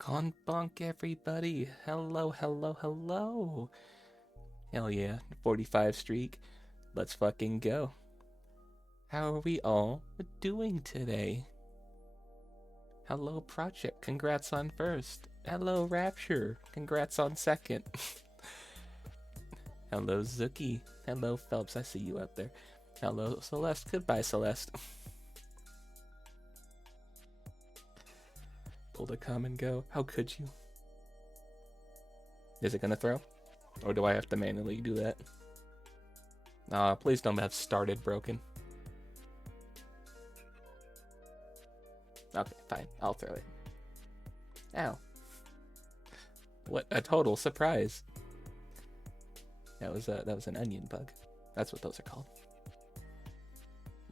Conbunk everybody. Hello, hello, hello. Hell yeah, 45 streak. Let's fucking go. How are we all doing today? Hello, Project. Congrats on first. Hello, Rapture. Congrats on second. Hello, Zuki. Hello, Phelps. I see you up there. Hello, Celeste. Goodbye, Celeste. Pull the come and go. How could you? Is it gonna throw? Or do I have to manually do that? Please don't have started broken. Okay, fine. I'll throw it. Ow. What a total surprise. That was an onion bug. That's what those are called.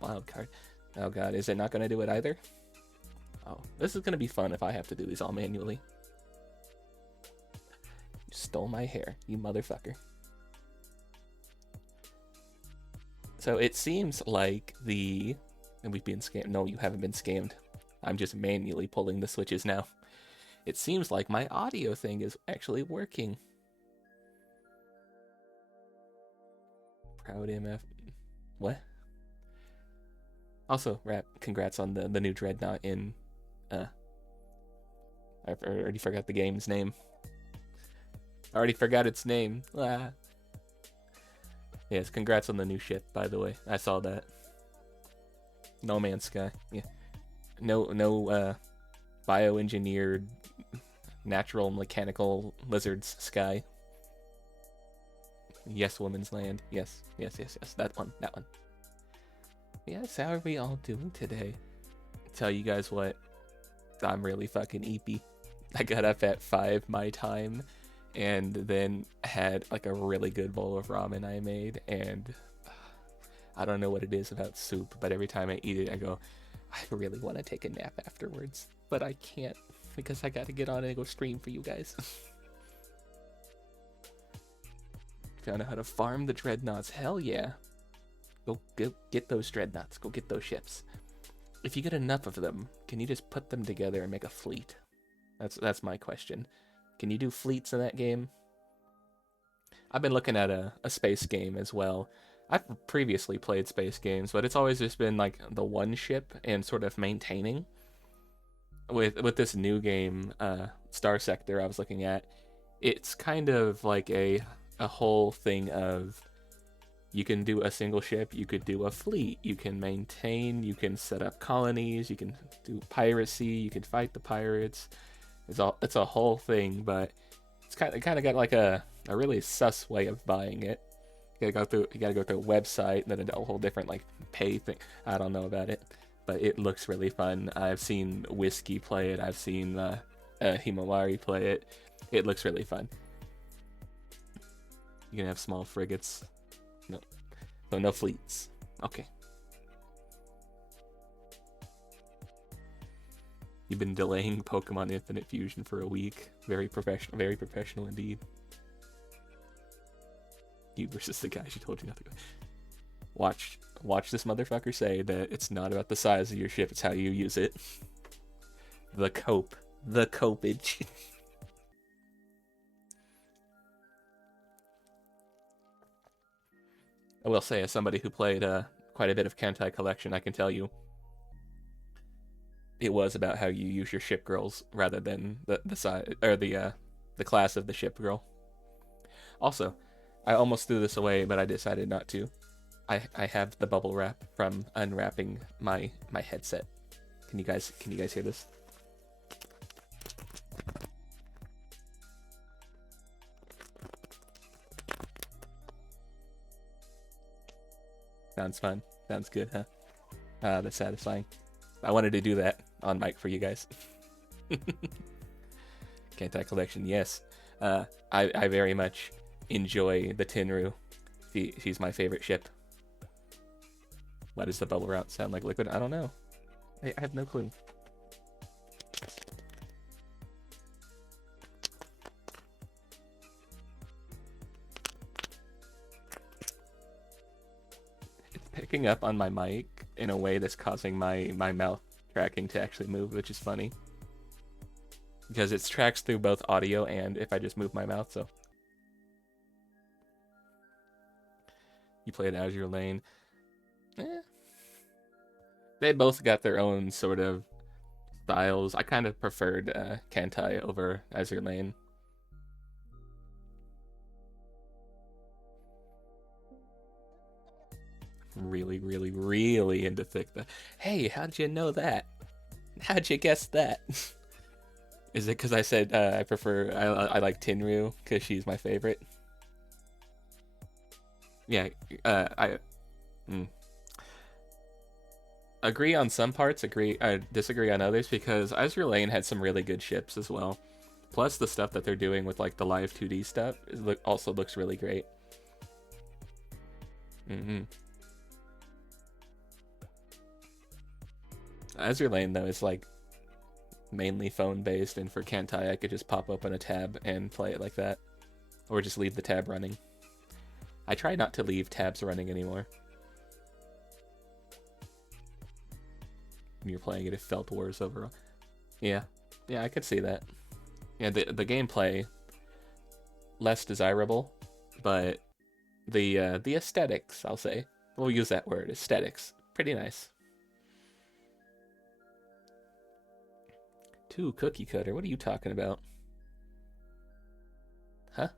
Wild card. Oh god, is it not gonna do it either? Oh, this is gonna be fun if I have to do these all manually. You stole my hair, you motherfucker. So it seems like and we've been scammed. No, you haven't been scammed. I'm just manually pulling the switches now. It seems like my audio thing is actually working. Proud MF. What? Also, Rap, congrats on the new Dreadnought in, I already forgot the game's name. I already forgot its name. Ah. Yes, congrats on the new ship, by the way. I saw that. No Man's Sky. Yeah. No, bioengineered natural mechanical lizards sky. Yes, woman's land. Yes. That one. Yes, how are we all doing today? Tell you guys what, I'm really fucking eepy. I got up at 5 my time, and then had like a really good bowl of ramen I made, and I don't know what it is about soup, but every time I eat it, I go, I really want to take a nap afterwards, but I can't because I got to get on and go stream for you guys. Found out how to farm the dreadnoughts. Hell yeah. Go get those dreadnoughts. Go get those ships. If you get enough of them, can you just put them together and make a fleet? That's my question. Can you do fleets in that game? I've been looking at a space game as well. I've previously played space games, but it's always just been like the one ship and sort of maintaining. With this new game, Star Sector, I was looking at, it's kind of like a whole thing of, you can do a single ship, you could do a fleet, you can maintain, you can set up colonies, you can do piracy, you can fight the pirates. It's a whole thing, but it's kind of got like a really sus way of buying it. You gotta go through a website, and then a whole different like pay thing. I don't know about it, but it looks really fun. I've seen Whiskey play it. I've seen Himawari play it. It looks really fun. You can have small frigates. No fleets. Okay. You've been delaying Pokemon Infinite Fusion for a week. Very professional indeed. You versus the guy she told you not to go. Watch this motherfucker say that it's not about the size of your ship, it's how you use it. The copage. I will say, as somebody who played quite a bit of Kantai Collection, I can tell you it was about how you use your ship girls rather than the size or the class of the ship girl. Also, I almost threw this away, but I decided not to. I have the bubble wrap from unwrapping my headset. Can you guys hear this? Sounds fun. Sounds good, huh? That's satisfying. I wanted to do that on mic for you guys. Kantai Collection, yes. I very much enjoy the Tenru. She's my favorite ship. Why does the bubble wrap sound like liquid? I don't know. I have no clue. It's picking up on my mic in a way that's causing my mouth tracking to actually move, which is funny. because it tracks through both audio and if I just move my mouth. So you played Azure Lane. They both got their own sort of styles. I kind of preferred Kantai over Azure Lane. Really, really, really into thick. Hey, how'd you know that? How'd you guess that? Is it because I said I prefer, I like Tenryu because she's my favorite? Yeah, I agree on some parts, disagree on others, because Azure Lane had some really good ships as well. Plus the stuff that they're doing with like the live 2D stuff also looks really great. Azure Lane though is like mainly phone based, and for Kantai I could just pop open a tab and play it like that, or just leave the tab running. I try not to leave tabs running anymore. When you're playing it, it felt worse overall. Yeah, I could see that. Yeah, the gameplay less desirable, but the aesthetics, I'll say, we'll use that word, aesthetics, pretty nice. 2 cookie cutter. What are you talking about? Huh?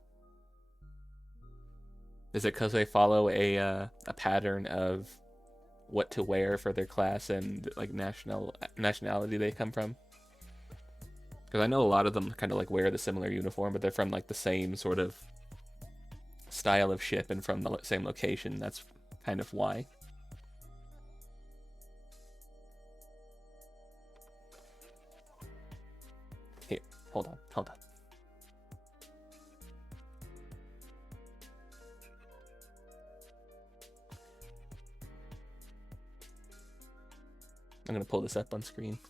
Is it because they follow a pattern of what to wear for their class and like nationality they come from? Because I know a lot of them kind of like wear the similar uniform, but they're from like the same sort of style of ship and from the same location. That's kind of why. Here, hold on. I'm gonna pull this up on screen.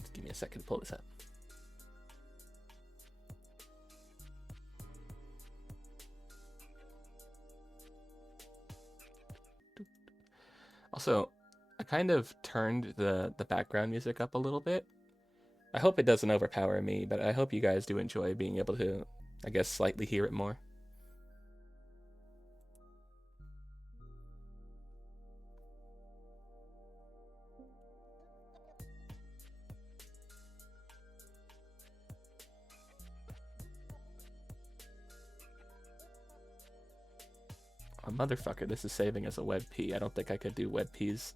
Just give me a second to pull this up. Also, I kind of turned the background music up a little bit. I hope it doesn't overpower me, but I hope you guys do enjoy being able to, I guess, slightly hear it more. Oh, motherfucker, this is saving as a WebP. I don't think I could do WebPs.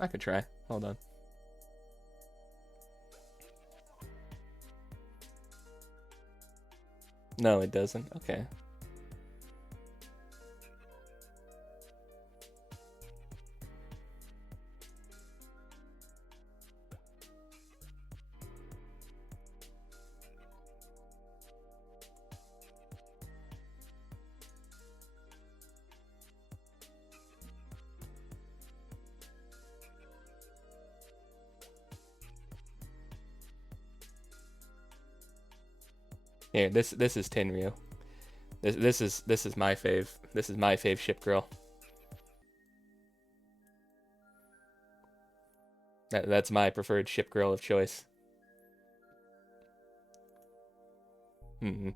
I could try. Hold on. No, it doesn't. Okay. Here, this is Tenryu. This is my fave. This is my fave ship girl. That's my preferred ship girl of choice. I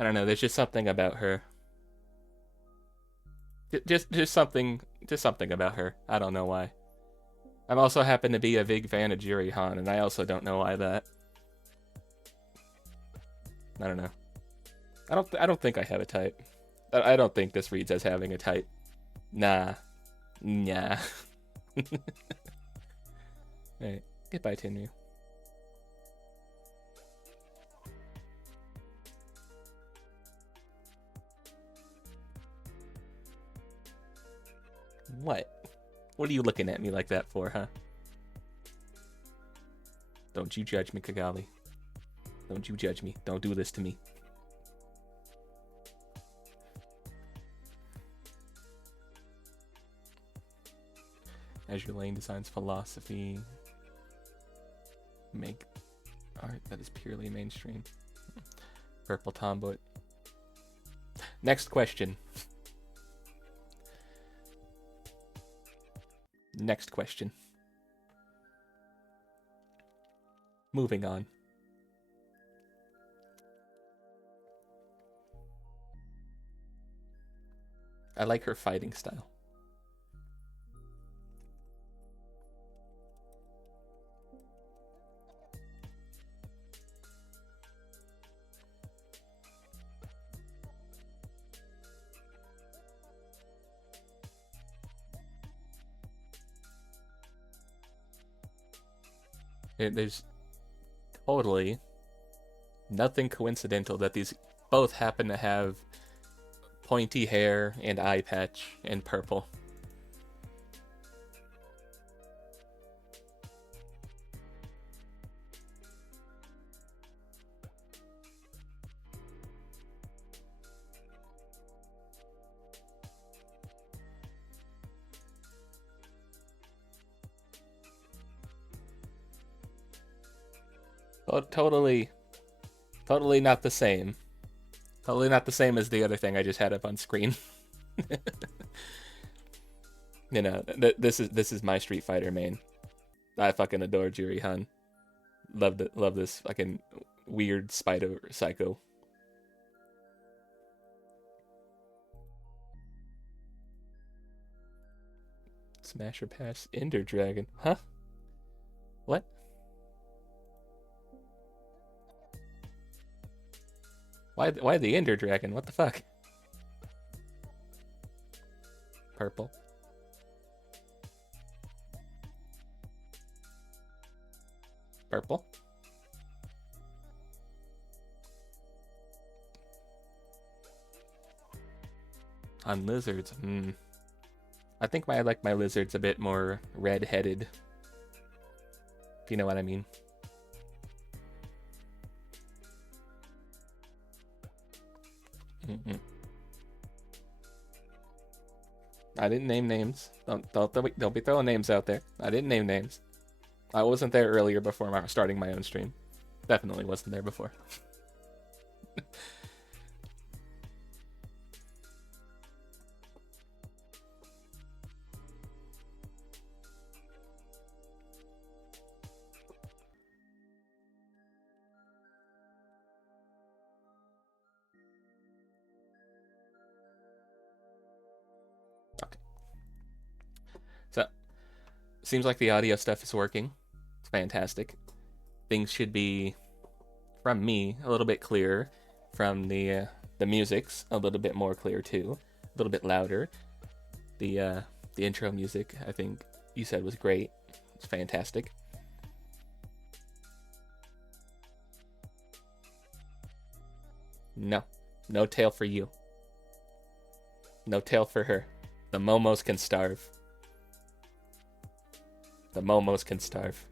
don't know. There's just something about her. Just something about her. I don't know why. I'm also happen to be a big fan of Juri Han, and I also don't know why that. I don't know. I don't think I have a type. I don't think this reads as having a type. Nah. Alright. Goodbye, Tenryu. What? What are you looking at me like that for, huh? Don't you judge me, Kigali. Don't you judge me. Don't do this to me. Azure Lane designs philosophy. make art that is purely mainstream. Purple tomboy. Next question. Next question. Moving on. I like her fighting style. There's totally nothing coincidental that these both happen to have pointy hair and eye patch and purple. Oh, totally not the same. Totally not the same as the other thing I just had up on screen. You know, this is my Street Fighter main. I fucking adore Juri Han. Love this fucking weird spider psycho. Smasher Pass Ender Dragon. Huh? What? Why the Ender Dragon? What the fuck? Purple. Purple. On lizards, I think I like my lizards a bit more red-headed. If you know what I mean. I didn't name names. Don't be throwing names out there. I didn't name names. I wasn't there earlier before starting my own stream. Definitely wasn't there before. Okay. So, seems like the audio stuff is working. It's fantastic. Things should be, from me, a little bit clearer. From the music's a little bit more clear too. A little bit louder. The intro music, I think you said was great. It's fantastic. No tail for you. No tail for her. The Momos can starve. The Momos can starve.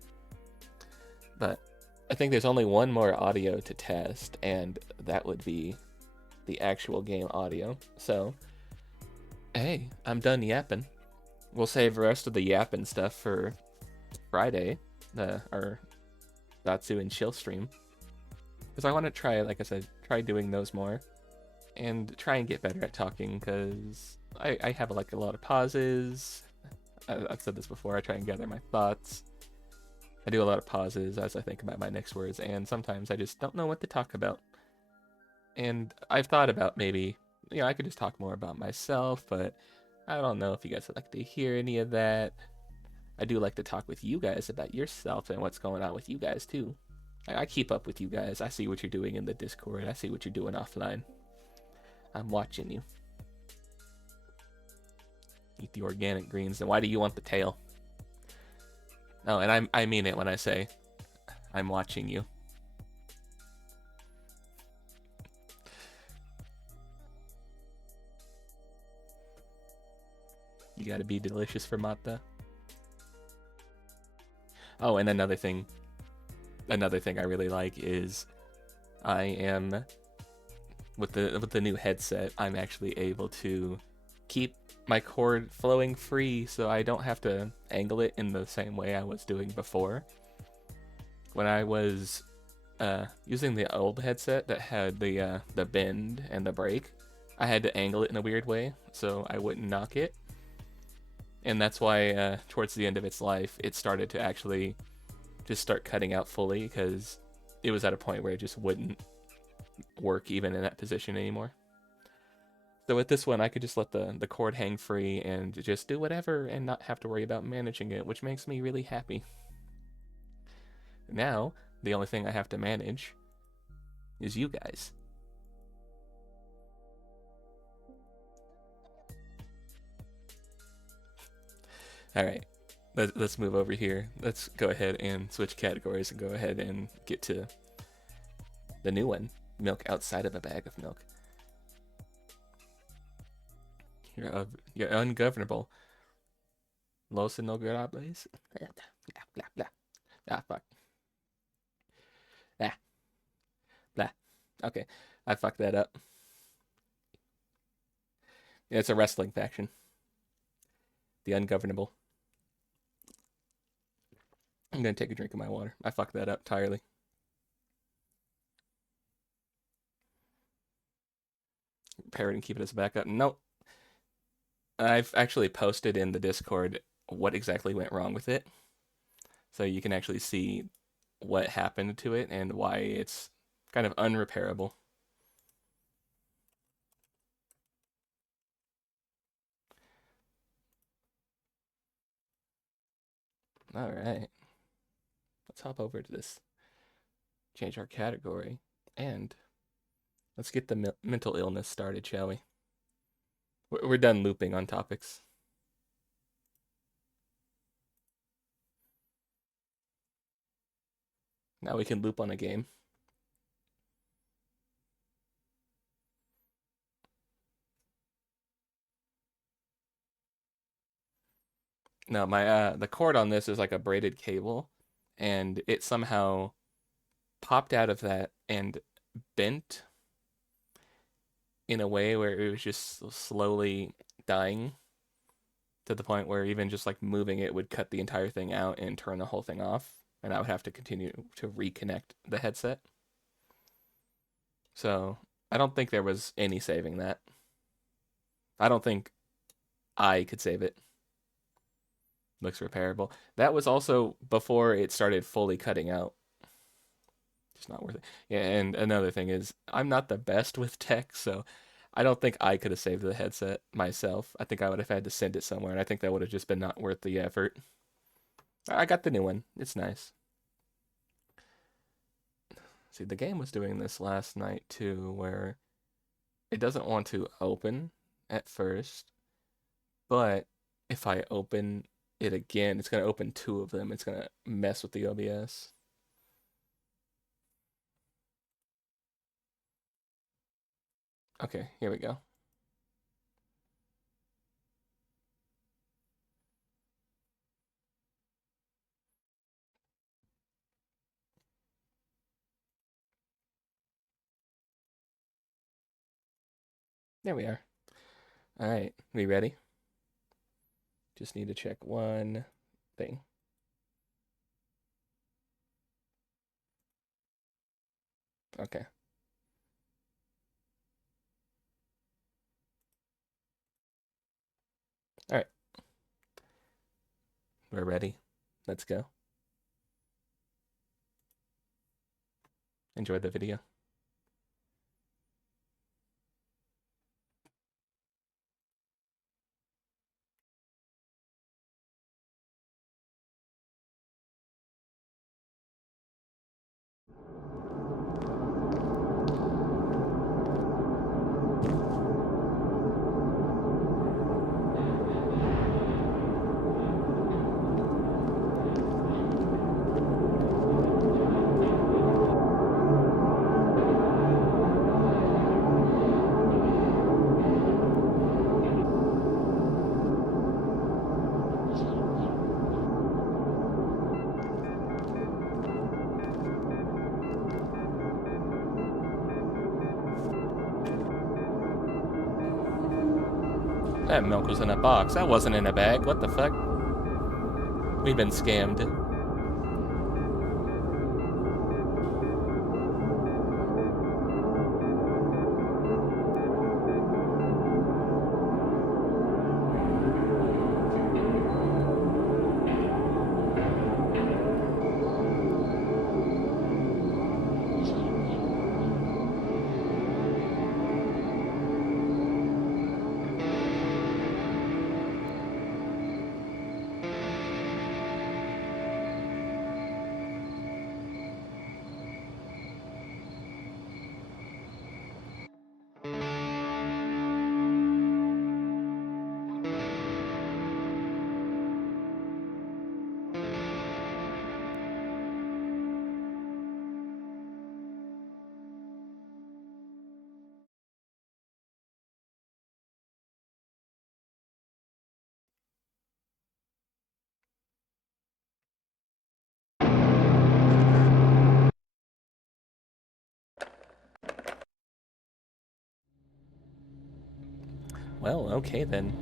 But I think there's only one more audio to test, and that would be the actual game audio. So, hey, I'm done yapping. We'll save the rest of the yapping stuff for Friday, our Datsu and Chill stream. Because I want to try, like I said, try doing those more. And try and get better at talking, because I have like a lot of pauses. I've said this before, I try and gather my thoughts. I do a lot of pauses as I think about my next words, and sometimes I just don't know what to talk about. And I've thought about maybe, I could just talk more about myself, but I don't know if you guys would like to hear any of that. I do like to talk with you guys about yourself and what's going on with you guys too. I keep up with you guys. I see what you're doing in the Discord. I see what you're doing offline. I'm watching you. Eat the organic greens. And why do you want the tail? No, and I mean it when I say I'm watching you. You gotta be delicious for Mata. Oh, and another thing I really like is I am with the new headset, I'm actually able to keep my cord flowing free, so I don't have to angle it in the same way I was doing before. when I was using the old headset that had the bend and the break, I had to angle it in a weird way so I wouldn't knock it. And that's why towards the end of its life, it started to actually just start cutting out fully, because it was at a point where it just wouldn't work even in that position anymore. So with this one, I could just let the cord hang free and just do whatever and not have to worry about managing it, which makes me really happy. Now, the only thing I have to manage is you guys. Alright, let's move over here. Let's go ahead and switch categories and go ahead and get to the new one. Milk outside of a bag of milk. You're ungovernable. Los innogrables. Blah, blah, blah. Ah, fuck. Ah. Blah. Okay, I fucked that up. Yeah, it's a wrestling faction. The ungovernable. I'm gonna take a drink of my water. I fucked that up entirely. Repair it and keep it as a backup. Nope. I've actually posted in the Discord what exactly went wrong with it, so you can actually see what happened to it and why it's kind of unrepairable. Alright. Let's hop over to this. Change our category. And let's get the mental illness started, shall we? We're done looping on topics. Now we can loop on a game. No, my the cord on this is like a braided cable, and it somehow popped out of that and bent in a way where it was just slowly dying, to the point where even just like moving it would cut the entire thing out and turn the whole thing off, and I would have to continue to reconnect the headset. So I don't think there was any saving that. I don't think I could save it. Looks repairable. That was also before it started fully cutting out. Just not worth it. Yeah, and another thing is, I'm not the best with tech, so I don't think I could have saved the headset myself. I think I would have had to send it somewhere, and I think that would have just been not worth the effort. I got the new one. It's nice. See, the game was doing this last night too, where it doesn't want to open at first, but if I open it again, it's going to open two of them. It's going to mess with the OBS. Okay, here we go. There we are. All right, we ready? Just need to check one thing. Okay. All right. We're ready. Let's go. Enjoy the video. That milk was in a box. That wasn't in a bag. What the fuck? We've been scammed. Well, okay then.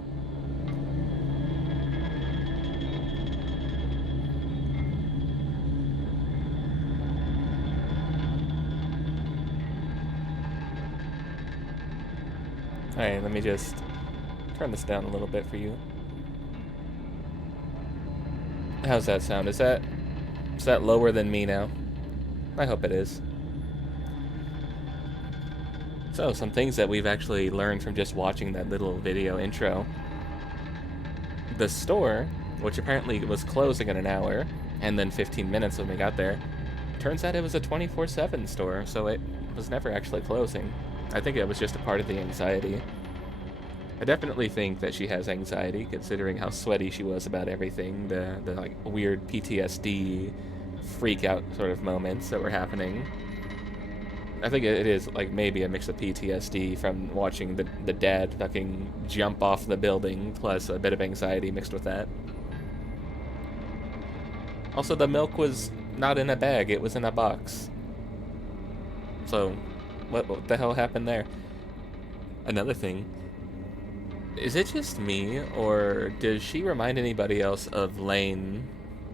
Alright, let me just turn this down a little bit for you. How's that sound? Is that lower than me now? I hope it is. So, some things that we've actually learned from just watching that little video intro. The store, which apparently was closing in an hour, and then 15 minutes when we got there, turns out it was a 24/7 store, so it was never actually closing. I think it was just a part of the anxiety. I definitely think that she has anxiety, considering how sweaty she was about everything, the like weird PTSD freak out sort of moments that were happening. I think it is like maybe a mix of PTSD from watching the dad fucking jump off the building, plus a bit of anxiety mixed with that. Also, the milk was not in a bag, it was in a box. So, what the hell happened there? Another thing, is it just me, or does she remind anybody else of Lane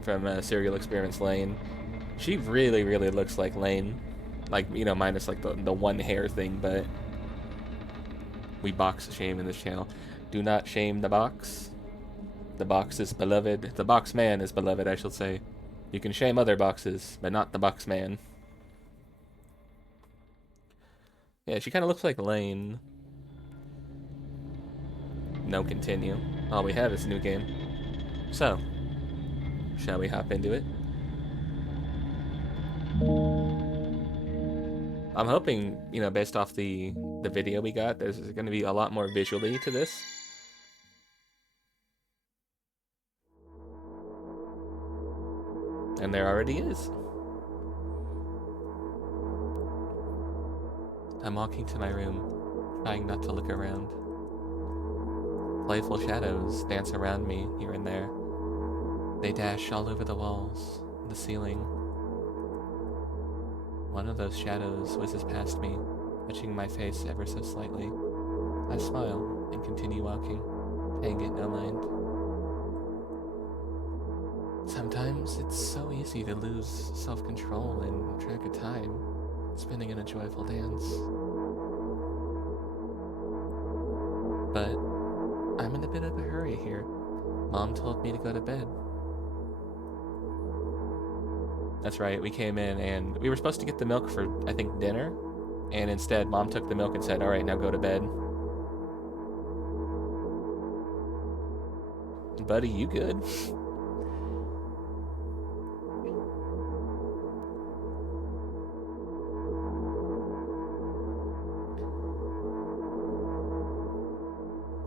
from Serial Experiments Lane? She really, really looks like Lane. Like, you know, minus like the one hair thing, but we box shame in this channel. Do not shame the box. The box is beloved. The box man is beloved, I shall say. You can shame other boxes, but not the box man. Yeah, she kind of looks like Lane. No continue. All we have is a new game. So, shall we hop into it? I'm hoping, you know, based off the video we got, there's going to be a lot more visually to this. And there already is. I'm walking to my room, trying not to look around. Playful shadows dance around me here and there. They dash all over the walls, the ceiling. One of those shadows whizzes past me, touching my face ever so slightly. I smile and continue walking, paying it no mind. Sometimes it's so easy to lose self-control and track of time, spinning in a joyful dance. But I'm in a bit of a hurry here. Mom told me to go to bed. That's right, we came in and we were supposed to get the milk for, I think, dinner. And instead, Mom took the milk and said, all right, now go to bed. Buddy, you good?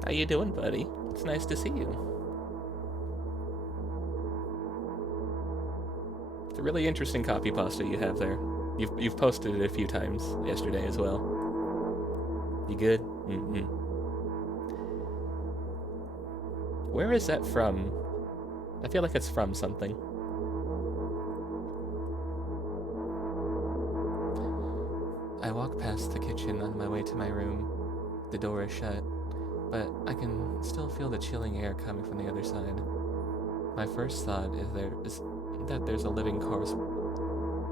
How you doing, buddy? It's nice to see you. It's a really interesting copy pasta you have there. You've posted it a few times yesterday as well. You good? Mm-hmm. Where is that from? I feel like it's from something. I walk past the kitchen on my way to my room. The door is shut, but I can still feel the chilling air coming from the other side. My first thought is that there's a living corpse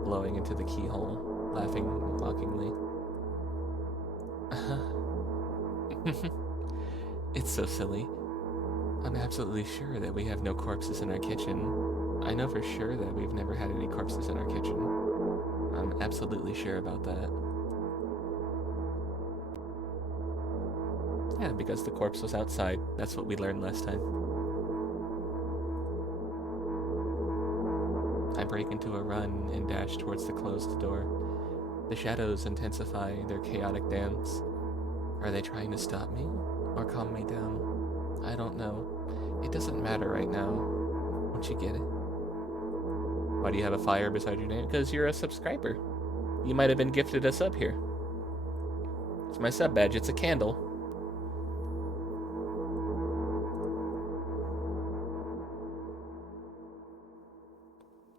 blowing into the keyhole, laughing mockingly. It's so silly. I'm absolutely sure that we have no corpses in our kitchen. I know for sure that we've never had any corpses in our kitchen. I'm absolutely sure about that. Yeah, because the corpse was outside. That's what we learned last time. I break into a run and dash towards the closed door. The shadows intensify their chaotic dance. Are they trying to stop me or calm me down? I don't know. It doesn't matter right now. Won't you get it? Why do you have a fire beside your name? Because you're a subscriber. You might have been gifted a sub here. It's my sub badge. It's a candle.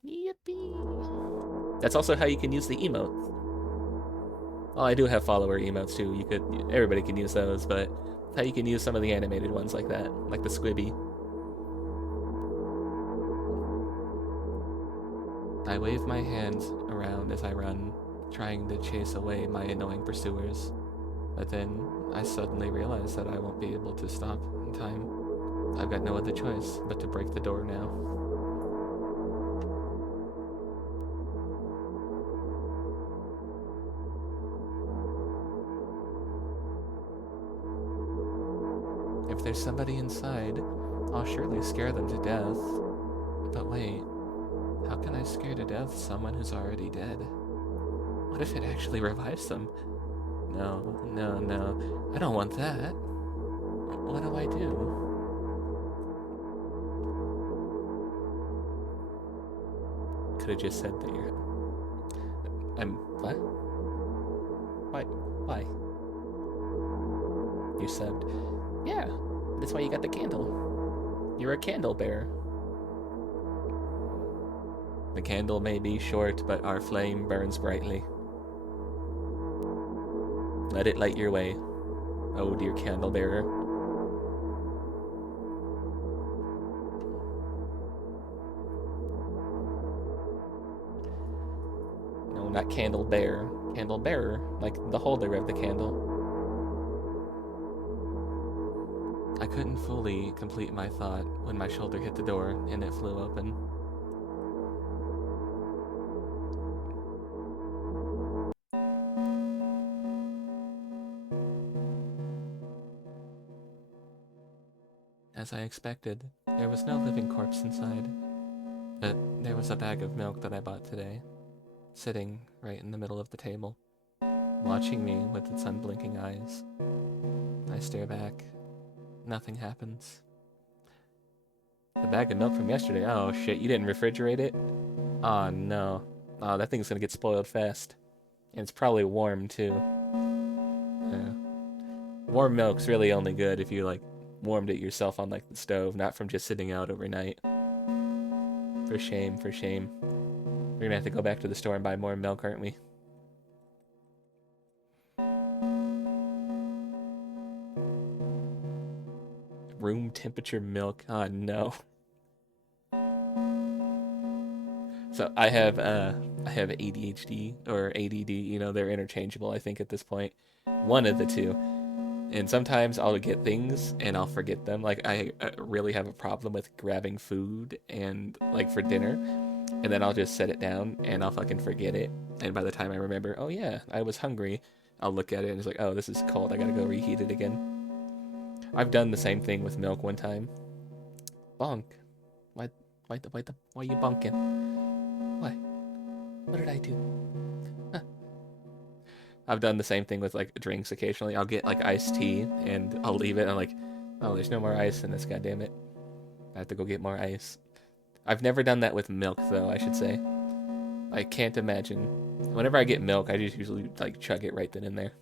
Yippee! That's also how you can use the emote. Well, I do have follower emotes too. Everybody can use those, but How you can use some of the animated ones like that, like the Squibby. I wave my hands around as I run, trying to chase away my annoying pursuers. But then I suddenly realize that I won't be able to stop in time. I've got no other choice but to break the door now. If there's somebody inside, I'll surely scare them to death. But wait, how can I scare to death someone who's already dead? What if it actually revives them? No, no, no. I don't want that. What do I do? Could have just said that you're... What? Why? You said, yeah, that's why you got the candle. You're a candle bearer. The candle may be short, but our flame burns brightly. Let it light your way, oh dear candle bearer. No, not candle bearer. Candle bearer, like the holder of the candle. I couldn't fully complete my thought when my shoulder hit the door and it flew open. As I expected, there was no living corpse inside, but there was a bag of milk that I bought today, sitting right in the middle of the table, watching me with its unblinking eyes. I stare back. Nothing happens. The bag of milk from yesterday. Oh shit, you didn't refrigerate it? Oh no. Oh, that thing's gonna get spoiled fast. And it's probably warm too. Yeah. Warm milk's really only good if you like warmed it yourself on like the stove, not from just sitting out overnight. For shame, for shame. We're gonna have to go back to the store and buy more milk, aren't we? Room temperature milk. Oh no. So I have ADHD or ADD, you know, they're interchangeable I think at this point. One of the two. And sometimes I'll get things and I'll forget them. Like I really have a problem with grabbing food and like for dinner, and then I'll just set it down and I'll fucking forget it. And by the time I remember, oh yeah, I was hungry, I'll look at it and it's like, oh, this is cold. I gotta go reheat it again. I've done the same thing with milk one time. Bonk. Why are you bonking? Why? What did I do? Huh. I've done the same thing with like drinks occasionally. I'll get like iced tea and I'll leave it and I'm like, oh, there's no more ice in this, goddammit. I have to go get more ice. I've never done that with milk though, I should say. I can't imagine. Whenever I get milk, I just usually like chug it right then and there.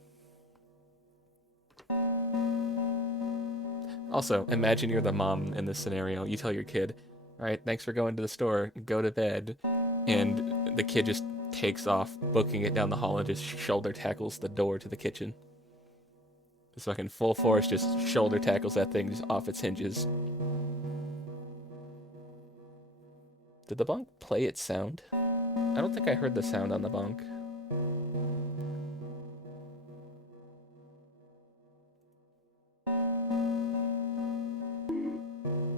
Also, imagine you're the mom in this scenario. You tell your kid, all right, thanks for going to the store, go to bed. And the kid just takes off, booking it down the hall and just shoulder tackles the door to the kitchen. Just fucking full force, just shoulder tackles that thing just off its hinges. Did the bonk play its sound? I don't think I heard the sound on the bonk.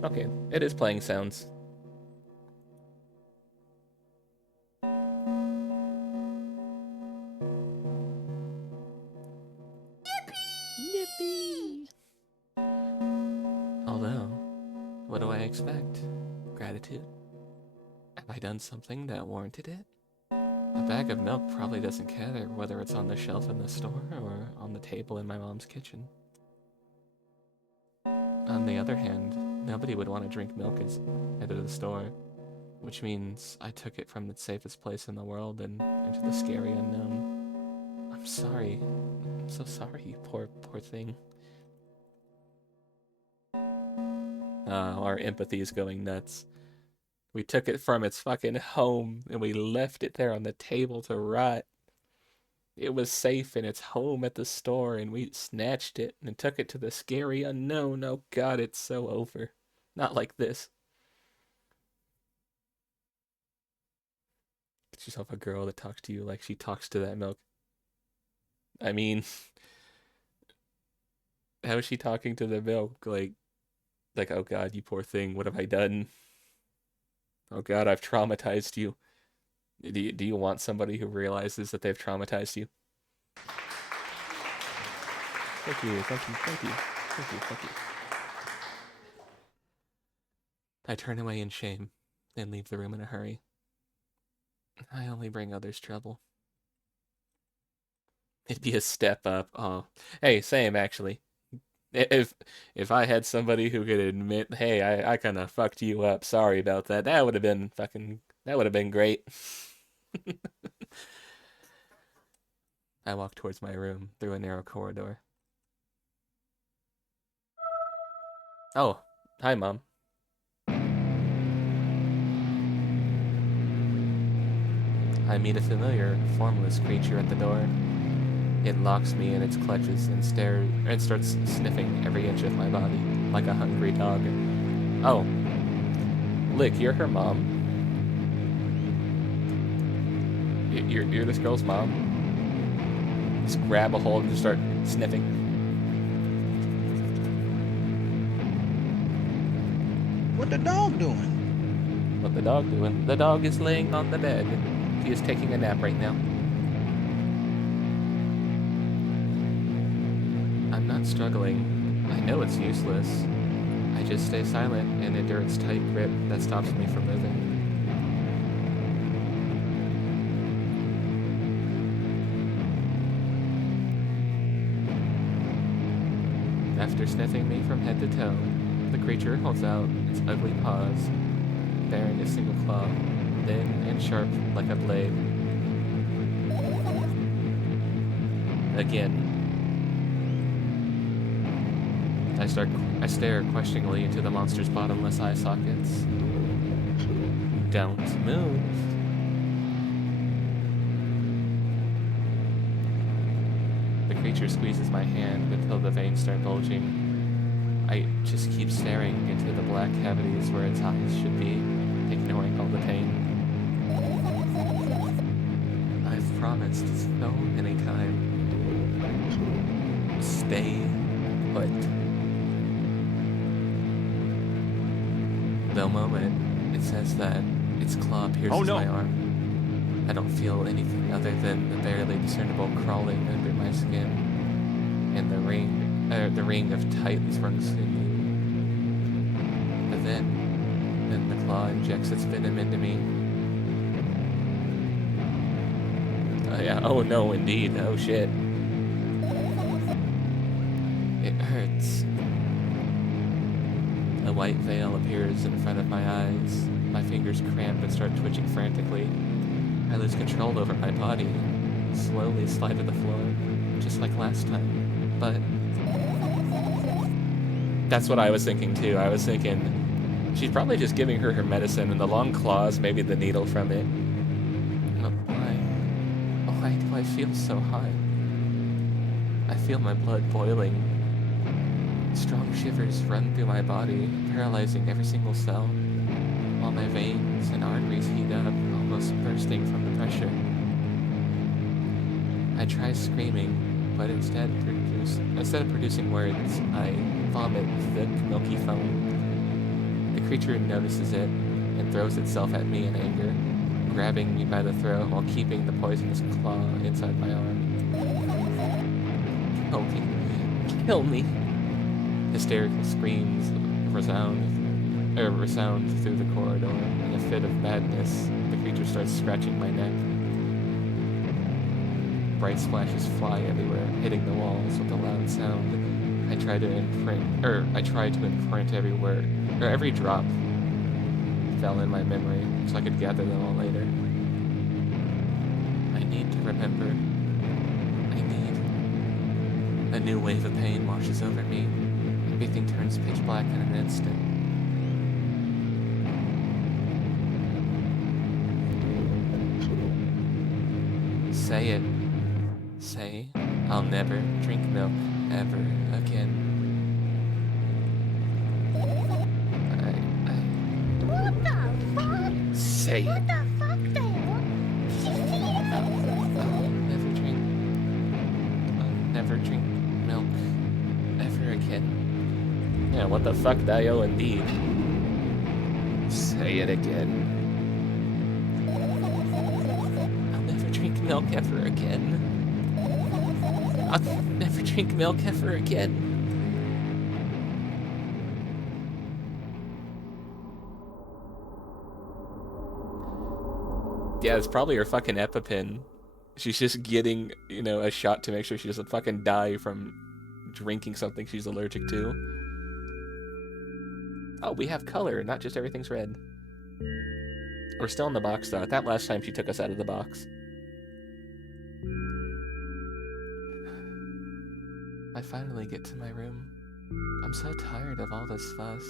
Okay, it is playing sounds. Yippee! Although, what do I expect? Gratitude? Have I done something that warranted it? A bag of milk probably doesn't care whether it's on the shelf in the store or on the table in my mom's kitchen. On the other hand, nobody would want to drink milk out of the store, which means I took it from the safest place in the world and into the scary unknown. I'm sorry. I'm so sorry, poor thing. Our empathy is going nuts. We took it from its fucking home and we left it there on the table to rot. It was safe in its home at the store, and we snatched it and took it to the scary unknown. Oh God, it's so over. Not like this. Get yourself a girl that talks to you like she talks to that milk. I mean, how is she talking to the milk? Like, oh God, you poor thing, what have I done? Oh God, I've traumatized you. Do you want somebody who realizes that they've traumatized you? Thank you, thank you, thank you, thank you, thank you. I turn away in shame and leave the room in a hurry. I only bring others trouble. It'd be a step up. Oh, hey, same actually. If I had somebody who could admit, hey, I kind of fucked you up. Sorry about that. That would have been fucking. That would have been great. I walk towards my room through a narrow corridor. Oh, hi, Mom. I meet a familiar, formless creature at the door. It locks me in its clutches and starts sniffing every inch of my body like a hungry dog. Oh, Lick, you're her mom. You're this girl's mom. Just grab a hold and just start sniffing. What the dog doing? What the dog doing? The dog is laying on the bed. He is taking a nap right now. I'm not struggling. I know it's useless. I just stay silent and endure its tight grip that stops me from moving. After sniffing me from head to toe, the creature holds out its ugly paws, bearing a single claw, thin and sharp like a blade. Again. I stare questioningly into the monster's bottomless eye sockets. Don't move. The creature squeezes my hand until the veins start bulging. I just keep staring into the black cavities where its eyes should be, ignoring all the pain. I've promised so many times. Stay put. The moment it says that, its claw pierces my arm. I don't feel anything other than the barely discernible crawling under my skin, and the ring of tightly sprung sinew. But then the claw injects its venom into me. Oh yeah, oh no, indeed, oh shit. It hurts. A white veil appears in front of my eyes. My fingers cramp and start twitching frantically. I lose control over my body, slowly slide to the floor, just like last time. But that's what I was thinking too. I was thinking she's probably just giving her medicine, and the long claws, maybe the needle from it. Oh, why do I feel so hot? I feel my blood boiling. Strong shivers run through my body, paralyzing every single cell, while my veins and arteries heat up, almost bursting from the pressure. I try screaming, but instead of producing words, I vomit thick, milky foam. The creature notices it and throws itself at me in anger, grabbing me by the throat while keeping the poisonous claw inside my arm. Kill me. Kill me. Hysterical screams resound through the corridor. In a fit of madness, the creature starts scratching my neck. Bright splashes fly everywhere, hitting the walls with a loud sound. I try to imprint everywhere, or every drop fell in my memory, so I could gather them all later. I need to remember. A new wave of pain washes over me. Everything turns pitch black in an instant. Say it. Say, I'll never drink milk ever again. What the fuck? Say What it. the fuck, Dale? I'll never drink milk ever again. Yeah, what the fuck, Dio, indeed. Say it again. I'll never drink milk ever again. I'll never drink milk ever again. Yeah, it's probably her fucking EpiPen. She's just getting, you know, a shot to make sure she doesn't fucking die from drinking something she's allergic to. Oh, we have color, not just everything's red. We're still in the box, though. That last time she took us out of the box. I finally get to my room. I'm so tired of all this fuss.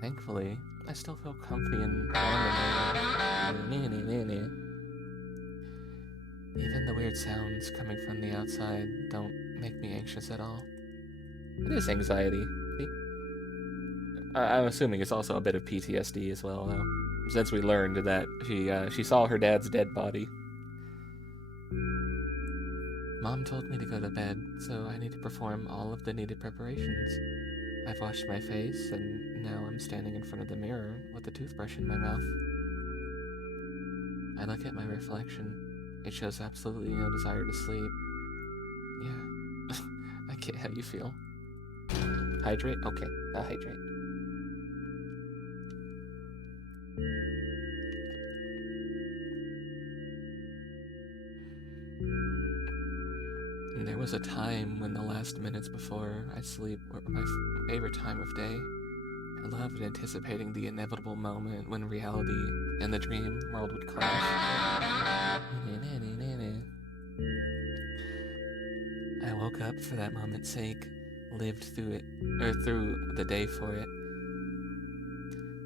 Thankfully, I still feel comfy and warm in there. Even the weird sounds coming from the outside don't make me anxious at all. It is anxiety. See? I'm assuming it's also a bit of PTSD as well, though. Since we learned that she saw her dad's dead body. Mom told me to go to bed, so I need to perform all of the needed preparations. I've washed my face, and now I'm standing in front of the mirror with a toothbrush in my mouth. I look at my reflection. It shows absolutely no desire to sleep. Yeah, I get how you feel. Hydrate? Okay, I'll hydrate. And there was a time when the last minutes before I sleep were my favorite time of day. I loved anticipating the inevitable moment when reality and the dream world would clash. I woke up for that moment's sake, lived through it, or through the day for it.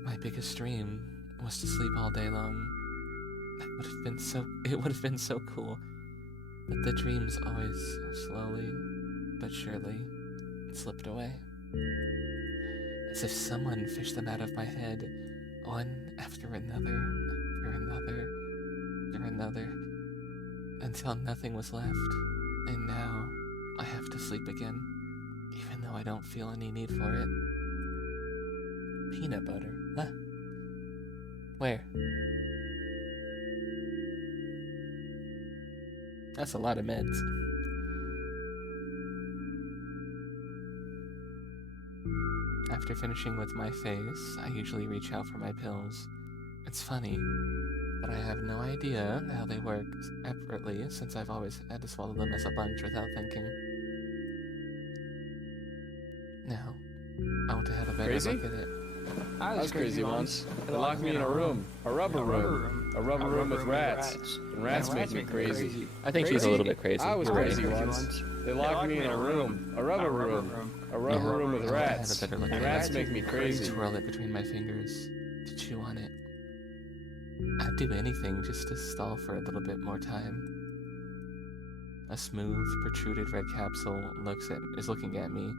My biggest dream was to sleep all day long. It would have been so cool. But the dreams always slowly but surely slipped away. As if someone fished them out of my head, one after another, until nothing was left. And now I have to sleep again, even though I don't feel any need for it. Peanut butter? Huh? Where? That's a lot of meds. After finishing with my face, I usually reach out for my pills. It's funny, but I have no idea how they work separately since I've always had to swallow them as a bunch without thinking. Now, I want to have a better look at it. I was crazy once. They locked me in a room. A rubber room. A rubber room with rats. And rats make me crazy. I think she's a little bit crazy. I was You're crazy right. once. They locked me in a room. A rubber room. A rubber room with rats. Have a better look And at rats it. make me crazy. Twirl it between my fingers to chew on it. I'd do anything just to stall for a little bit more time. A smooth, protruded red capsule is looking at me.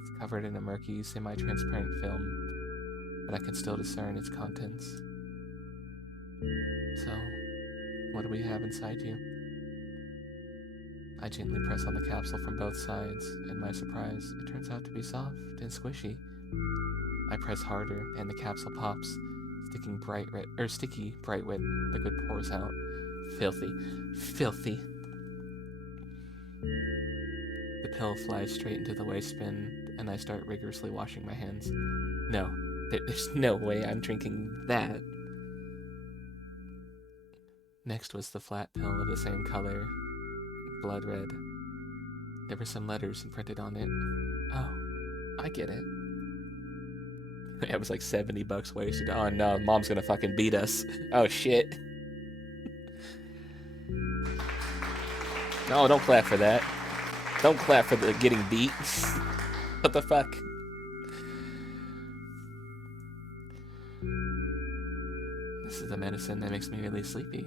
It's covered in a murky, semi-transparent film, but I can still discern its contents. So, what do we have inside you? I gently press on the capsule from both sides. In my surprise, it turns out to be soft and squishy. I press harder, and the capsule pops. Sticky bright red liquid pours out. Filthy. Filthy. The pill flies straight into the waste bin, and I start rigorously washing my hands. No, there's no way I'm drinking that. Next was the flat pill of the same color, blood red. There were some letters imprinted on it. Oh, I get it. It was like $70 wasted. Oh no, Mom's gonna fucking beat us. Oh shit. No, don't clap for that. Don't clap for the getting beat. What the fuck? This is the medicine that makes me really sleepy.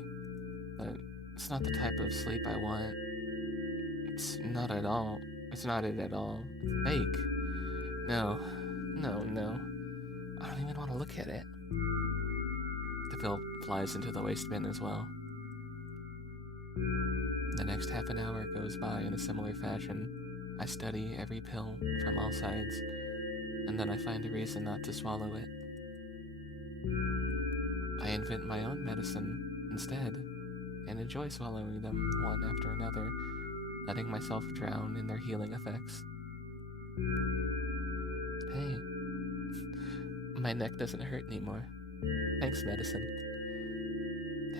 But It's not the type of sleep I want. It's not at all. It's not it at all. It's fake. No. No, no. I don't even want to look at it. The pill flies into the waste bin as well. The next half an hour goes by in a similar fashion. I study every pill from all sides, and then I find a reason not to swallow it. I invent my own medicine instead, and enjoy swallowing them one after another, letting myself drown in their healing effects. Hey, my neck doesn't hurt anymore. Thanks, medicine.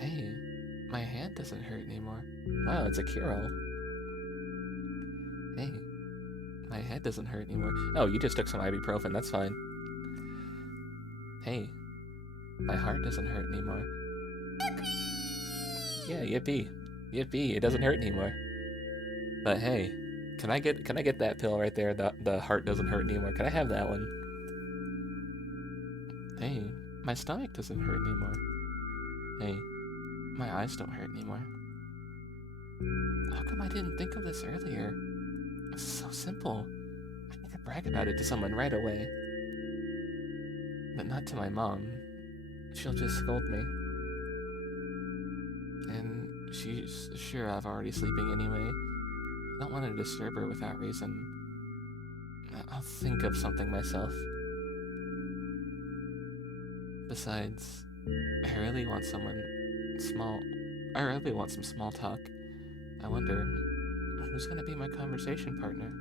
Hey, my hand doesn't hurt anymore. Wow, it's a cure-all. Hey, my head doesn't hurt anymore. Oh, you just took some ibuprofen, that's fine. Hey, my heart doesn't hurt anymore. Yeah, yippee. Yippee, it doesn't hurt anymore. But hey, can I get that pill right there? The heart doesn't hurt anymore. Can I have that one? Hey, my stomach doesn't hurt anymore. Hey, my eyes don't hurt anymore. How come I didn't think of this earlier? It's so simple. I need to brag about it to someone right away. But not to my mom. She'll just scold me. And she's sure I'm already sleeping anyway. I don't want to disturb her without reason. I'll think of something myself. Besides, I really want some small talk. I wonder, who's gonna be my conversation partner?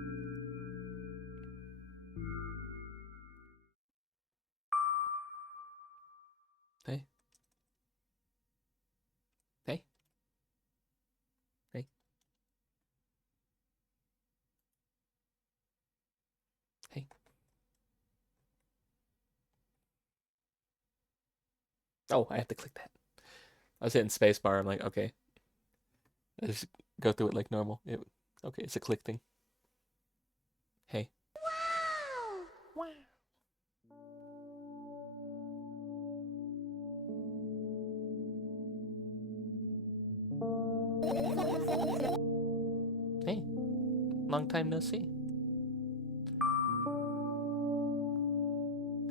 Hey? Hey? Hey? Hey? Oh, I have to click that. I was hitting spacebar. I'm like, okay. I just go through it like normal. Okay, it's a click thing. Hey. Wow. Hey. Long time no see.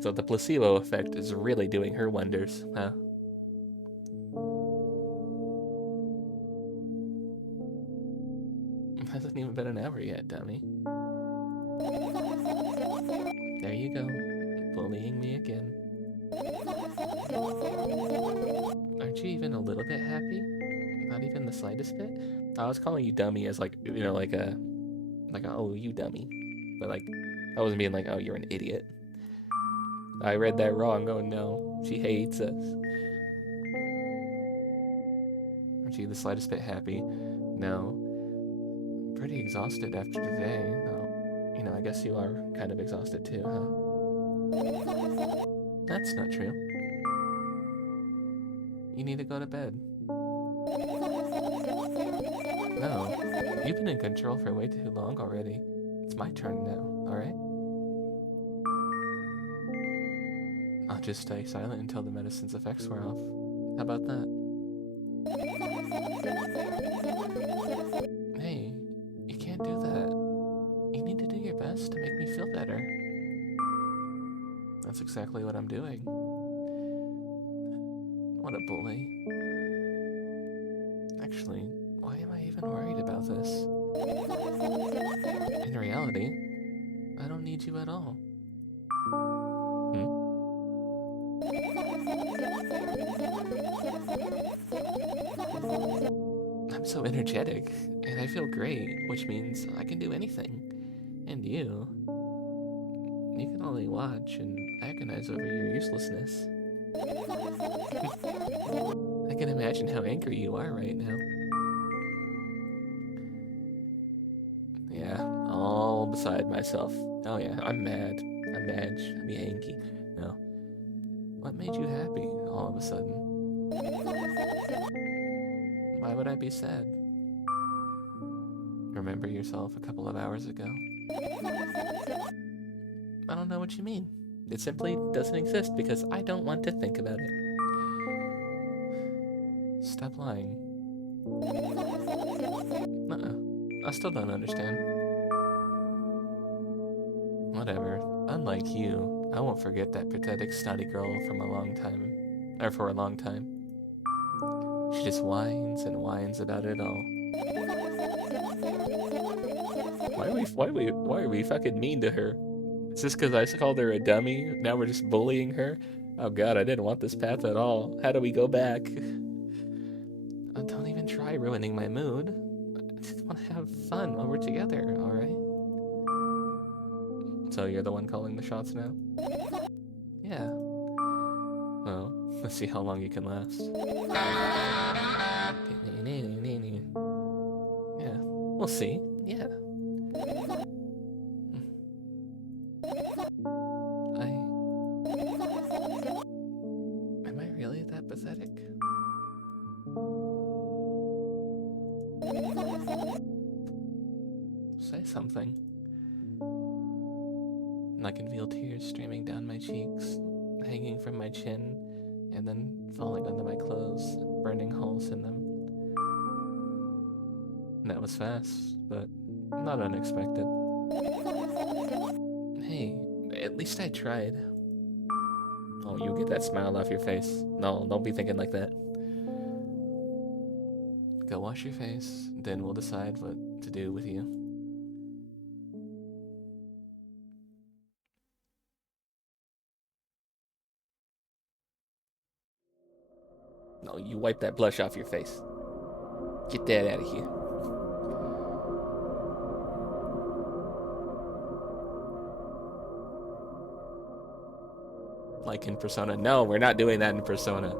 So the placebo effect is really doing her wonders, huh? It hasn't even been an hour yet, dummy. There you go. Bullying me again. Aren't you even a little bit happy? Not even the slightest bit? I was calling you dummy as like, you know, like a oh, you dummy. But like, I wasn't being like, oh, you're an idiot. I read that wrong. Oh no, she hates us. Aren't you the slightest bit happy? No. I'm pretty exhausted after today. No. You know, I guess you are kind of exhausted too, huh? That's not true. You need to go to bed. No. You've been in control for way too long already. It's my turn now, alright? I'll just stay silent until the medicine's effects wear off. How about that? Hey, you can't do that. You need to do your best to make me feel better. That's exactly what I'm doing. What a bully. Actually, why am I even worried about this? In reality, I don't need you at all. I'm so energetic, and I feel great, which means I can do anything. And you can only watch and agonize over your uselessness. I can imagine how angry you are right now. Yeah, all beside myself. Oh yeah, I'm mad. I'm mad. I'm Yankee. No. What made you happy all of a sudden? Why would I be sad? Remember yourself a couple of hours ago? I don't know what you mean. It simply doesn't exist because I don't want to think about it. Stop lying. I still don't understand. Whatever. Unlike you, I won't forget that pathetic snotty girl from a long time. Or for a long time. She just whines and whines about it all. Why are we fucking mean to her? Is this because I called her a dummy? Now we're just bullying her? Oh god, I didn't want this path at all. How do we go back? Don't even try ruining my mood. I just want to have fun while we're together, alright? So you're the one calling the shots now? Yeah. Well, let's see how long you can last. Yeah, we'll see. Yeah. Am I really that pathetic? Say something. And I can feel tears streaming down my cheeks, hanging from my chin, and then falling onto my clothes, burning holes in them. And that was fast, but not unexpected. Hey, at least I tried. Oh, you get that smile off your face. No, don't be thinking like that. Go wash your face, then we'll decide what to do with you. No, you wipe that blush off your face. Get that out of here. Like in Persona. No, we're not doing that in Persona.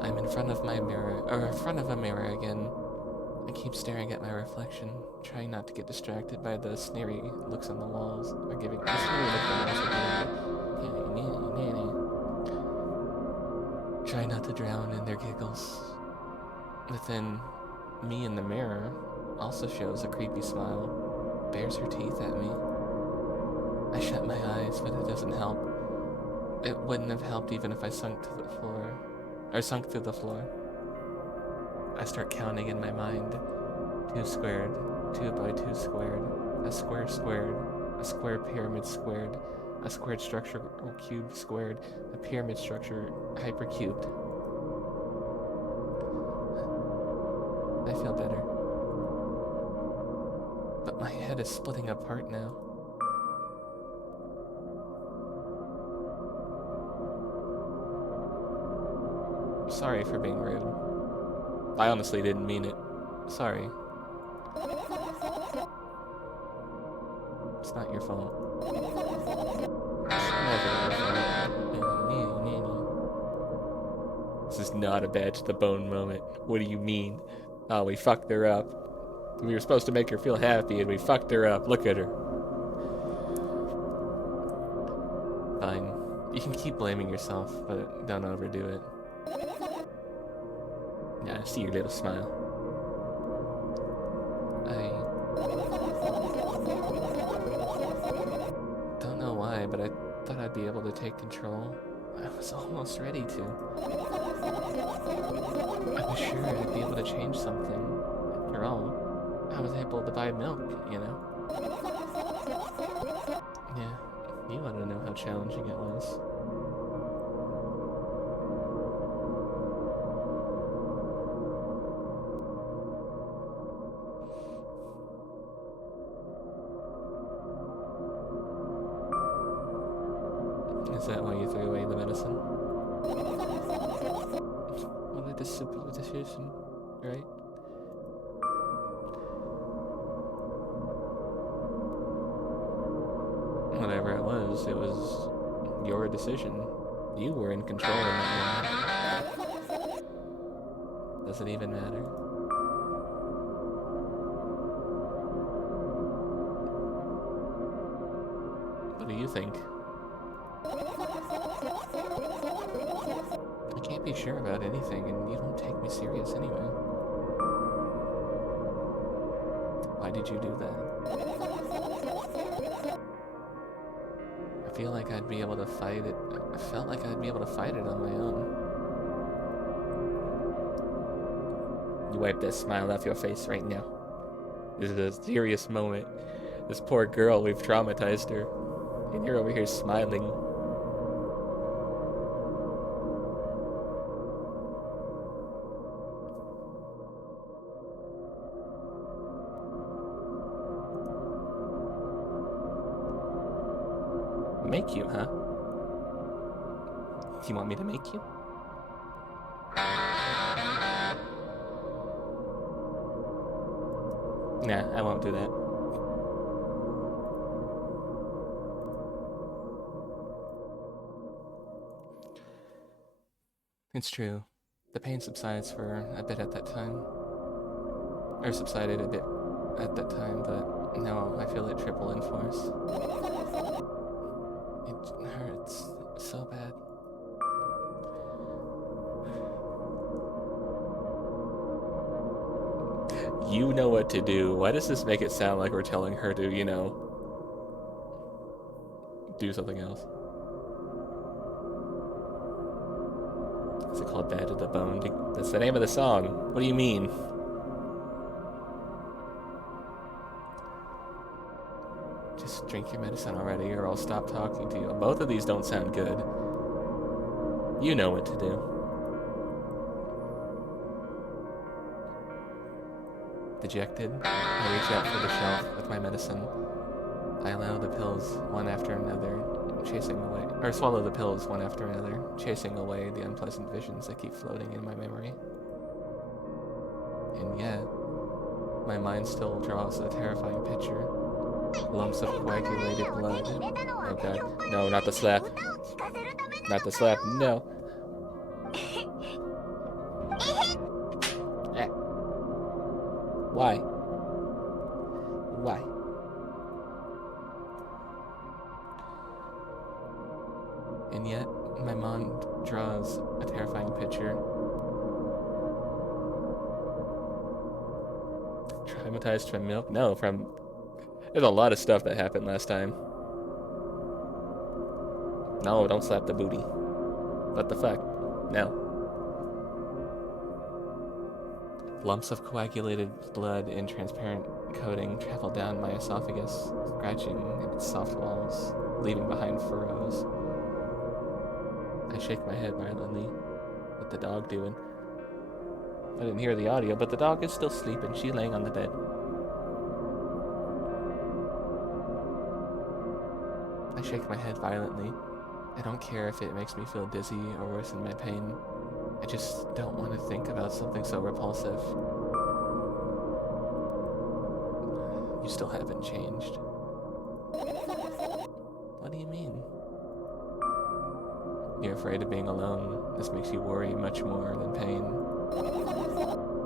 I'm in front of my mirror, or in front of a mirror again. I keep staring at my reflection, trying not to get distracted by the sneery looks on the walls, or giving the sneery look on the walls. Try not to drown in their giggles. Within me in the mirror also shows a creepy smile, bares her teeth at me. I shut my eyes, but it doesn't help. It wouldn't have helped even if I sunk to the floor, or sunk through the floor. I start counting in my mind. 2 squared, 2 by 2 squared, a square squared, a square pyramid squared, a squared structure or cube squared, a pyramid structure hypercubed. I feel better. But my head is splitting apart now. Sorry for being rude. I honestly didn't mean it. Sorry. It's not your fault. It's never your fault. This is not a bad to the bone moment. What do you mean? Oh, we fucked her up. We were supposed to make her feel happy and we fucked her up. Look at her. Fine. You can keep blaming yourself, but don't overdo it. Yeah, I see your little smile. I don't know why, but I thought I'd be able to take control. I was almost ready to. I was sure I'd be able to change something. After all, I was able to buy milk, you know? Yeah, you want to know how challenging it was. Is that why you threw away the medicine? Well, it is a simple decision, right? Whatever it was your decision. You were in control in that moment. Does it even matter? What do you think? I can't be sure about anything, and you don't take me serious anyway. Why did you do that? I feel like I'd be able to fight it. I felt like I'd be able to fight it on my own. You wipe that smile off your face right now. This is a serious moment. This poor girl, we've traumatized her. And you're over here smiling. Make you, huh? Do you want me to make you? Nah, I won't do that. It's true. The pain subsides for a bit at that time. Or subsided a bit at that time, but now I feel it triple in force. It hurts so bad. You know what to do. Why does this make it sound like we're telling her to, you know, do something else? Is it called Bad to the Bone? That's the name of the song. What do you mean? Just drink your medicine already or I'll stop talking to you. Both of these don't sound good. You know what to do. Dejected, I reach out for the shelf with my medicine. I allow the pills one after another, chasing away, or swallow the pills one after another, chasing away the unpleasant visions that keep floating in my memory. And yet, my mind still draws a terrifying picture. Lumps of coagulated blood. Oh god. No, not the slap. Not the slap. No. Why? Why? And yet, my mind draws a terrifying picture. Traumatized from milk? No, from... There's a lot of stuff that happened last time. No, don't slap the booty. What the fuck? No. Lumps of coagulated blood in transparent coating travel down my esophagus, scratching its soft walls, leaving behind furrows. I shake my head violently. What the dog doing? I didn't hear the audio, but the dog is still sleeping. She's laying on the bed. I shake my head violently. I don't care if it makes me feel dizzy or worsen my pain. I just don't want to think about something so repulsive. You still haven't changed. What do you mean? You're afraid of being alone. This makes you worry much more than pain.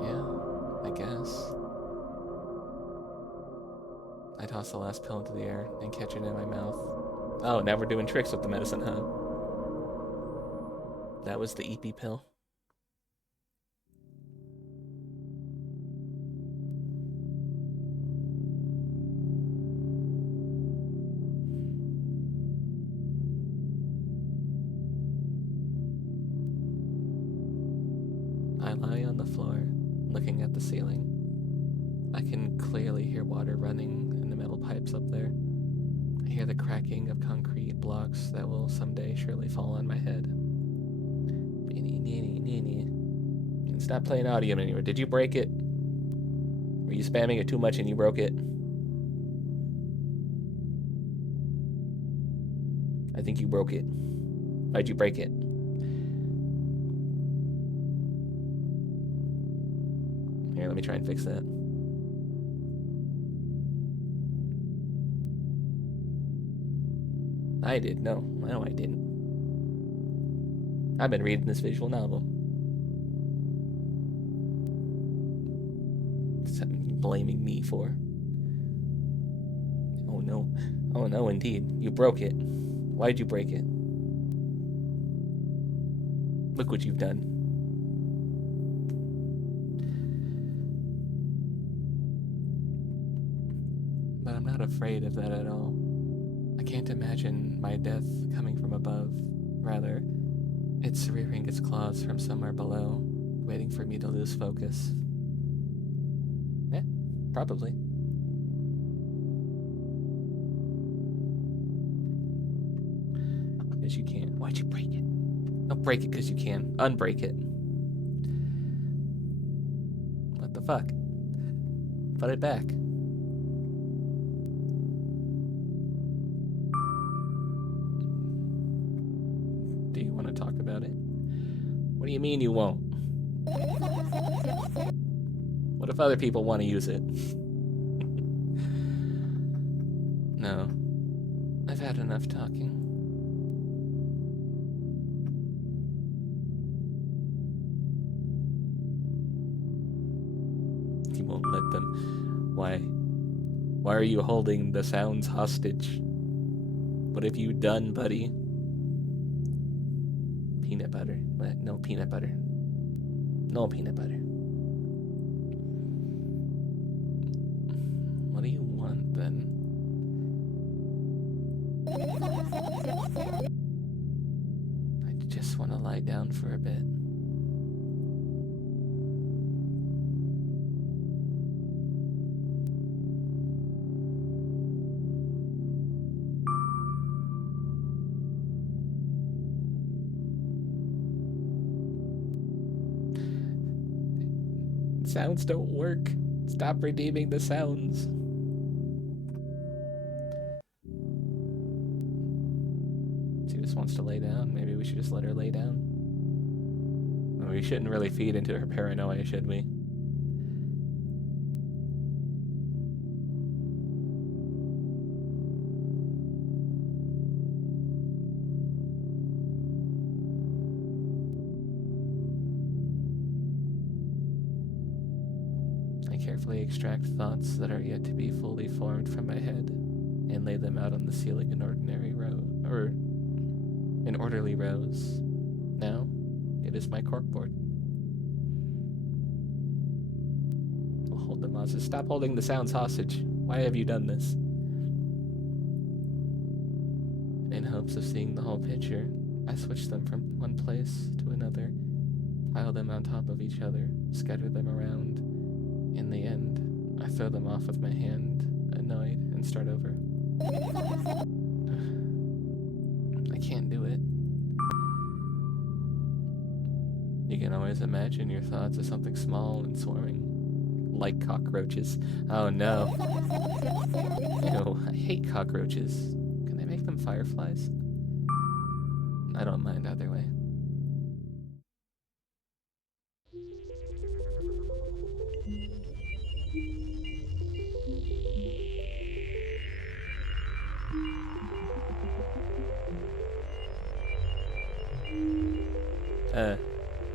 Yeah, I guess. I toss the last pill into the air and catch it in my mouth. Oh, now we're doing tricks with the medicine, huh? That was the EP pill. I lie on the floor, looking at the ceiling. I can clearly hear water running in the metal pipes up there. I hear the cracking of concrete blocks that will someday surely fall on my head. Stop playing audio anymore. Did you break it? Were you spamming it too much and you broke it? I think you broke it. Why'd you break it? Here, let me try and fix that. I did. No, I didn't. I've been reading this visual novel. Something you're blaming me for. Oh no. Oh no, indeed. You broke it. Why'd you break it? Look what you've done. But I'm not afraid of that at all. I can't imagine my death coming from above. Rather, it's rearing its claws from somewhere below, waiting for me to lose focus. Probably. Because you can. Why'd you break it? Don't break it because you can. Unbreak it. What the fuck? Put it back. Do you want to talk about it? What do you mean you won't? What if other people want to use it? No. I've had enough talking. You won't let them. Why? Why are you holding the sounds hostage? What have you done, buddy? Peanut butter. What? No peanut butter. No peanut butter. What do you want then? I just want to lie down for a bit. Sounds don't work. Stop redeeming the sounds. She just wants to lay down. Maybe we should just let her lay down. Well, we shouldn't really feed into her paranoia, should we? Carefully extract thoughts that are yet to be fully formed from my head and lay them out on the ceiling in orderly rows. Now, it is my corkboard. I'll hold them hostage. Stop holding the sounds hostage. Why have you done this? In hopes of seeing the whole picture, I switch them from one place to another, pile them on top of each other, scatter them around. In the end, I throw them off with my hand, annoyed, and start over. I can't do it. You can always imagine your thoughts as something small and swarming. Like cockroaches. Oh no. Ew, I hate cockroaches. Can I make them fireflies? I don't mind either way.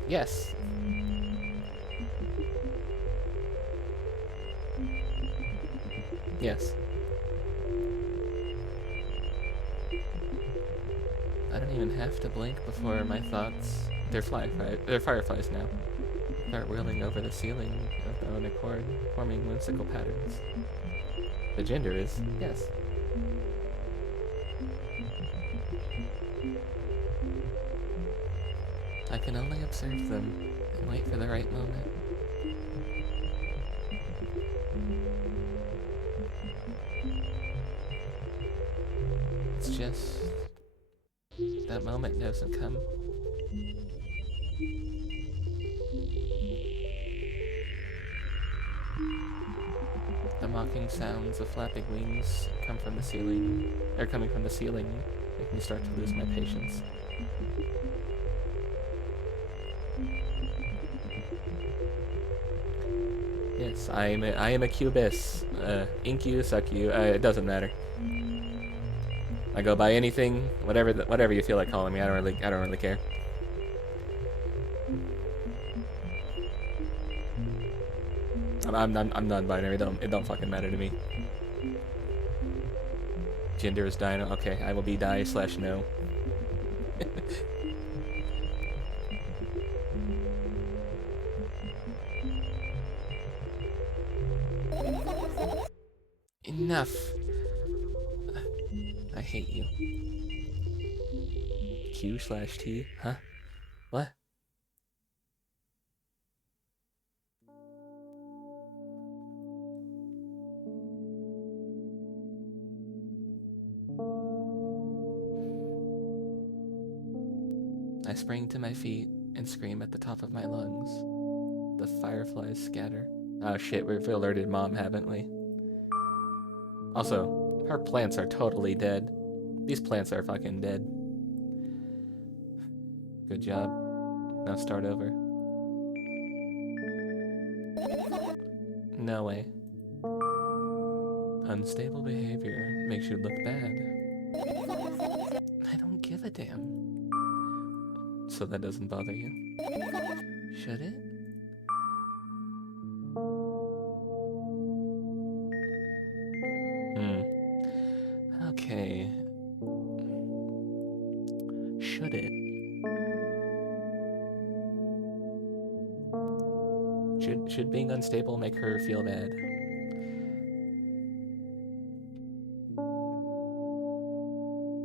Yes. Yes. I don't even have to blink before my thoughts, they're fireflies now, start whirling over the ceiling of their own accord, forming whimsical patterns. The gender is yes. I can only observe them and wait for the right moment. It's just that moment doesn't come. The mocking sounds of flapping wings come from the ceiling, coming from the ceiling, make me start to lose my patience. Yes, I am a cubist. Ink you, suck you. It doesn't matter. I go by anything, whatever you feel like calling me. I don't really care. I'm non-binary. It don't fucking matter to me. Gender is dino. Okay, I will be die/no. Enough. I hate you. Q/T? Huh? What? I spring to my feet and scream at the top of my lungs. The fireflies scatter. Oh shit, we've alerted Mom, haven't we? Also, our plants are totally dead. These plants are fucking dead. Good job. Now start over. No way. Unstable behavior makes you look bad. I don't give a damn. So that doesn't bother you? Should it? Okay. Should it? Should being unstable make her feel bad?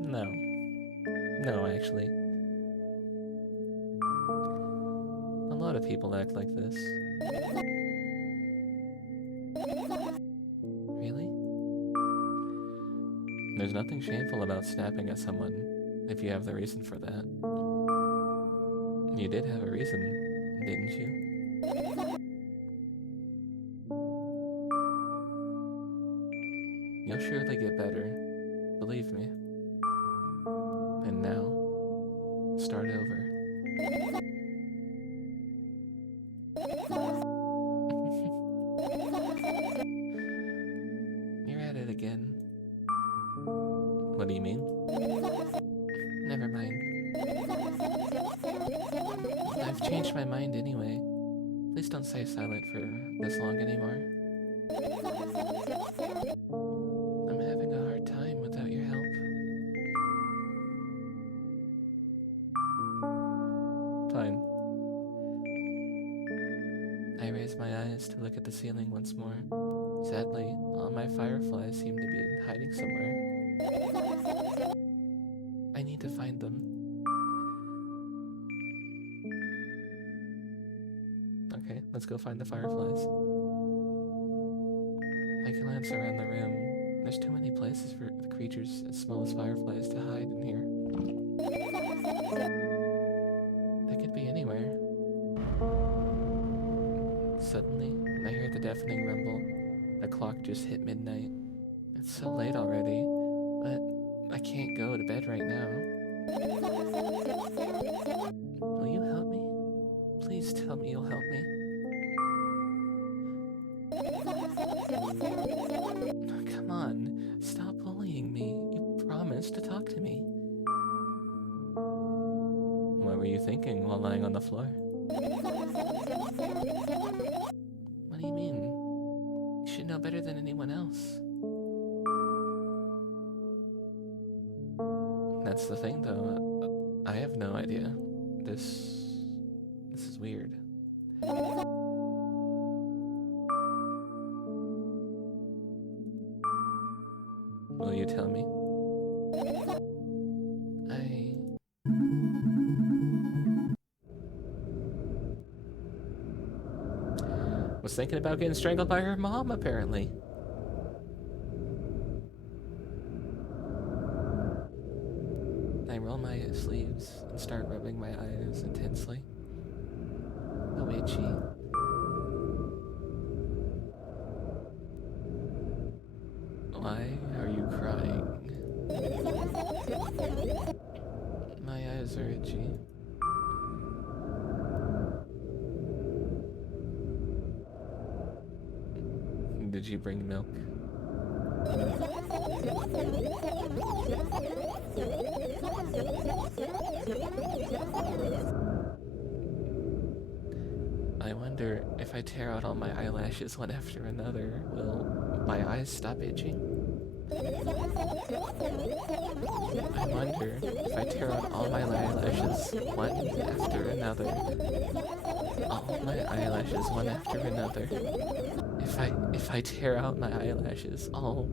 No. No, actually. A lot of people act like this. Really? There's nothing shameful about snapping at someone if you have the reason for that. You did have a reason, didn't you? You'll surely get better, believe me. And now, start over. You're at it again. What do you mean? Never mind. I've changed my mind anyway. Please don't stay silent for this long anymore. I'm having a hard time without your help. Fine. I raise my eyes to look at the ceiling once more. Sadly, all my fireflies seem to be hiding somewhere. I need to find them. Okay, let's go find the fireflies. I glance around the room. There's too many places for the creatures as small as fireflies to hide in here. They could be anywhere. Suddenly, I hear the deafening rumble. The clock just hit midnight. It's so late already, but I can't go to bed right now. Will you help me? Please tell me you'll help me. Come on, stop bullying me. You promised to talk to me. What were you thinking while lying on the floor? What do you mean? You should know better than anyone else. That's the thing, though. I have no idea. This is weird. Will you tell me? I was thinking about getting strangled by her mom, apparently. I roll my sleeves and start rubbing my eyes intensely. Oh, itchy. Why are you crying? My eyes are itchy. Did you bring milk? I wonder if I tear out all my eyelashes one after another, will my eyes stop itching? I wonder if I tear out all my eyelashes one after another, all my eyelashes one after another. If I tear out my eyelashes, all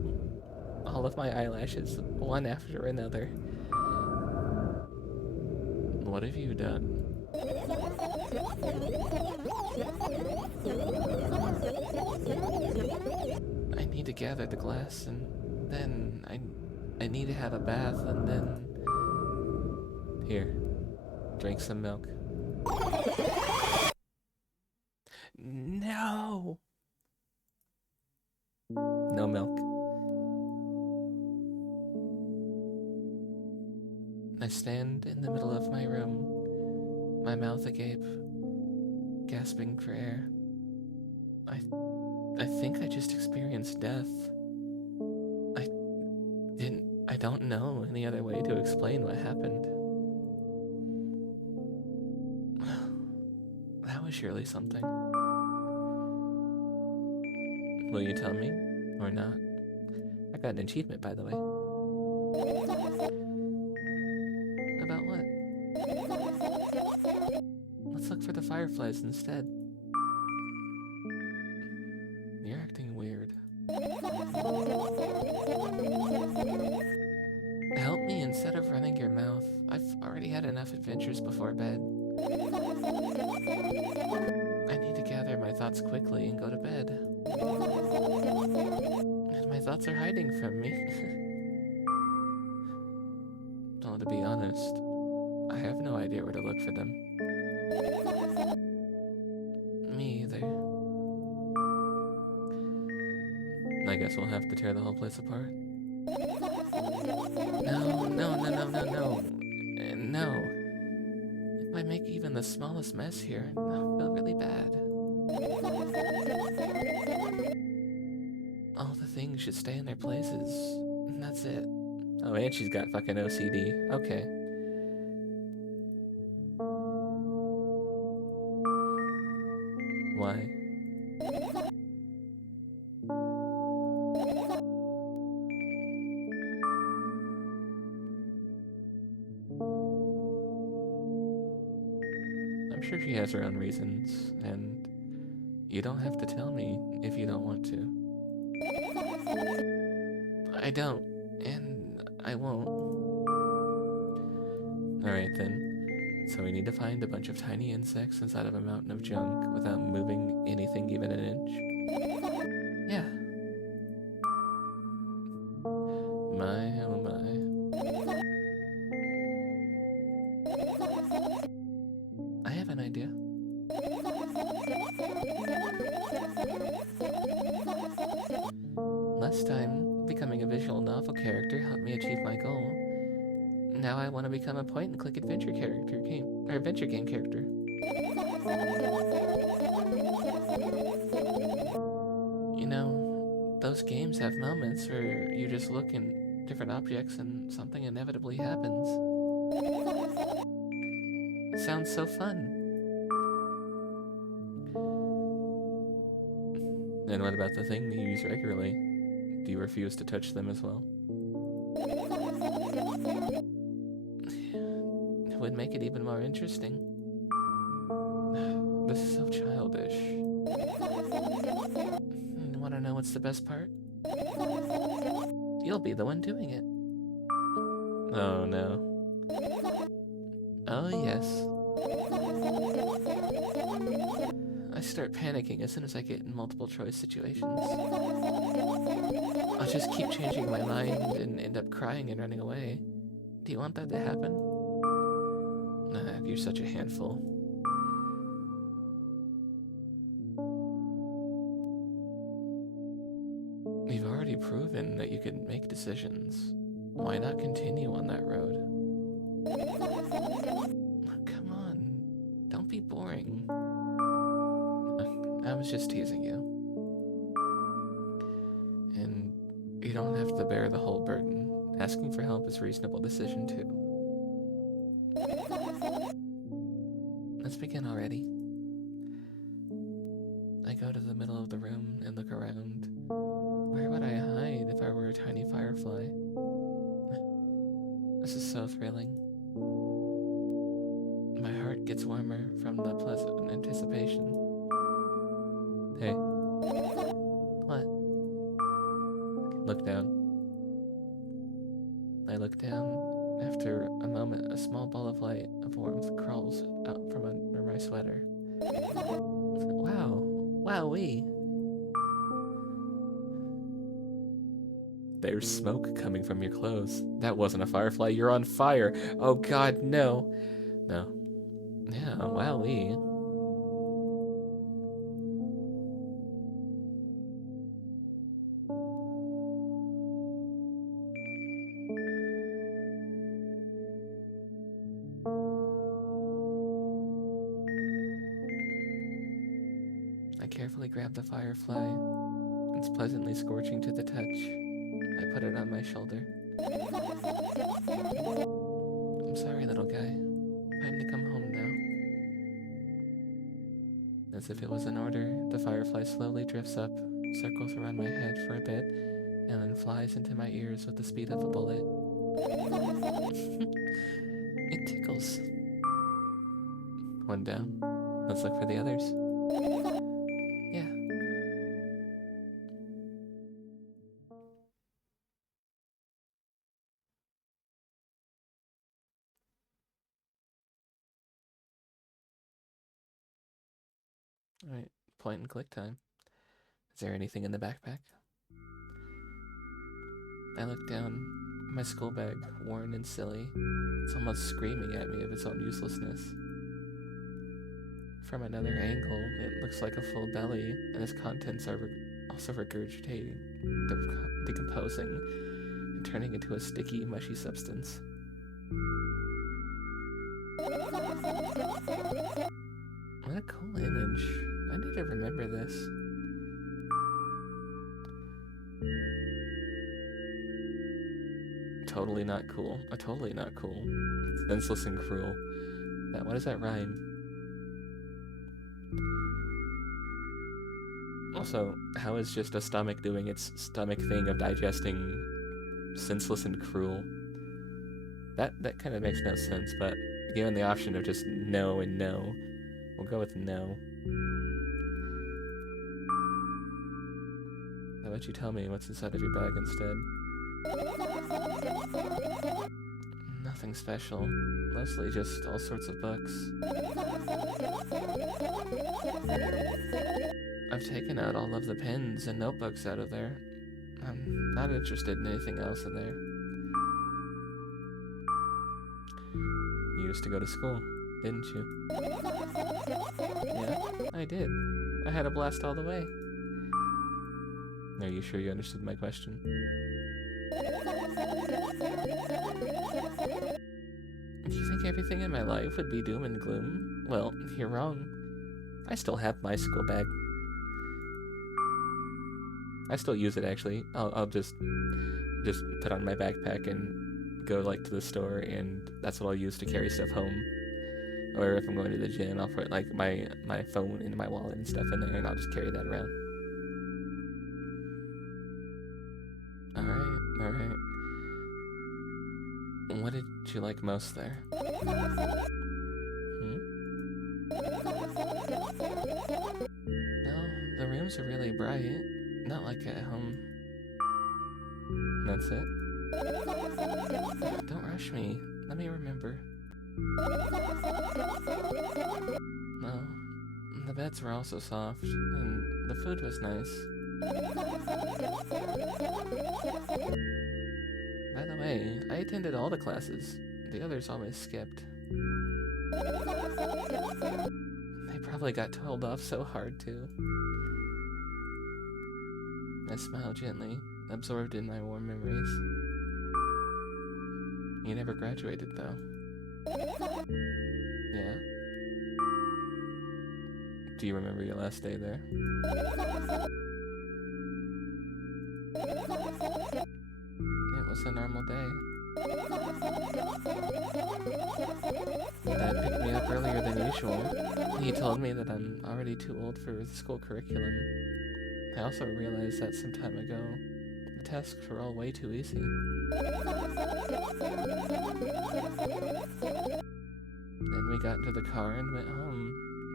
of my eyelashes one after another. What have you done? I need to gather the glass, and then I need to have a bath, and then... Here. Drink some milk. No! No milk. I stand in the middle of my room, my mouth agape, gasping for air. I think I just experienced death. I don't know any other way to explain what happened. That was surely something. Will you tell me, or not? I got an achievement, by the way. About what? Let's look for the fireflies instead. You're acting weird. Help me instead of running your mouth. I've already had enough adventures before bed. I need to gather my thoughts quickly and go to bed. And my thoughts are hiding from me. Well, to be honest, I have no idea where to look for them. Me either. I guess we'll have to tear the whole place apart. No. If I make even the smallest mess here, I'll feel really bad. All the things should stay in their places, and that's it. Oh, and she's got fucking OCD. Okay. Why? I'm sure she has her own reasons, and you don't have to tell me if you don't want to. I don't, and I won't. Alright then. So we need to find a bunch of tiny insects inside of a mountain of junk without moving anything even an inch. Yeah. My, oh my. I have an idea. Last time, becoming a visual novel character helped me achieve my goal. Now I want to become a point-and-click adventure game character. You know, those games have moments where you just look in different objects and something inevitably happens. It sounds so fun. And what about the thing that you use regularly? Do you refuse to touch them as well? It would make it even more interesting. This is so childish. Want to know what's the best part? You'll be the one doing it. Oh no. Oh yes. I start panicking as soon as I get in multiple choice situations. I'll just keep changing my mind and end up crying and running away. Do you want that to happen? Nah, you're such a handful. You've already proven that you can make decisions. Why not continue on that road? Come on, don't be boring. I was just teasing you. And you don't have to bear the whole burden. Asking for help is a reasonable decision too. Let's begin already. I go to the middle of the room and look around. Where would I hide if I were a tiny firefly? This is so thrilling. My heart gets warmer from the pleasant anticipation. Hey. What? Look down. I look down. After a moment, a small ball of light of warmth crawls out from under my sweater. Wow. Wowee. There's smoke coming from your clothes. That wasn't a firefly. You're on fire. Oh god, no. No. Yeah, wowee. I carefully grab the firefly. It's pleasantly scorching to the touch. I put it on my shoulder. I'm sorry, little guy. Time to come home now. As if it was an order, the firefly slowly drifts up, circles around my head for a bit, and then flies into my ears with the speed of a bullet. It tickles. One down. Let's look for the others. Yeah. Alright, point and click time. Is there anything in the backpack? I look down. My school bag, worn and silly. It's almost screaming at me of its own uselessness. From another angle, it looks like a full belly, and its contents are also regurgitating, decomposing, and turning into a sticky, mushy substance. What a cool image. I need to remember this. Totally not cool. Totally not cool. It's senseless and cruel. Now, what does that rhyme? Also, how is just a stomach doing its stomach thing of digesting senseless and cruel? That kind of makes no sense, but given the option of just no and no, we'll go with no. How about you tell me what's inside of your bag instead? Nothing special. Mostly just all sorts of books. I've taken out all of the pens and notebooks out of there. I'm not interested in anything else in there. You used to go to school, didn't you? Yeah, I did. I had a blast all the way. Are you sure you understood my question? Do you think everything in my life would be doom and gloom? Well, you're wrong. I still have my school bag. I still use it, actually. I'll just put on my backpack and go like to the store, and that's what I'll use to carry stuff home. Or if I'm going to the gym, I'll put like my phone and my wallet and stuff in there, and I'll just carry that around. Alright. What did you like most there? No, the rooms are really bright. Not like at home. That's it? Don't rush me. Let me remember. No. The beds were also soft, and the food was nice. By the way, I attended all the classes. The others always skipped. They probably got told off so hard, too. I smiled gently, absorbed in my warm memories. You never graduated, though. Yeah? Do you remember your last day there? It was a normal day. Dad picked me up earlier than usual. He told me that I'm already too old for the school curriculum. I also realized that some time ago, the tasks were all way too easy. Then we got into the car and went home.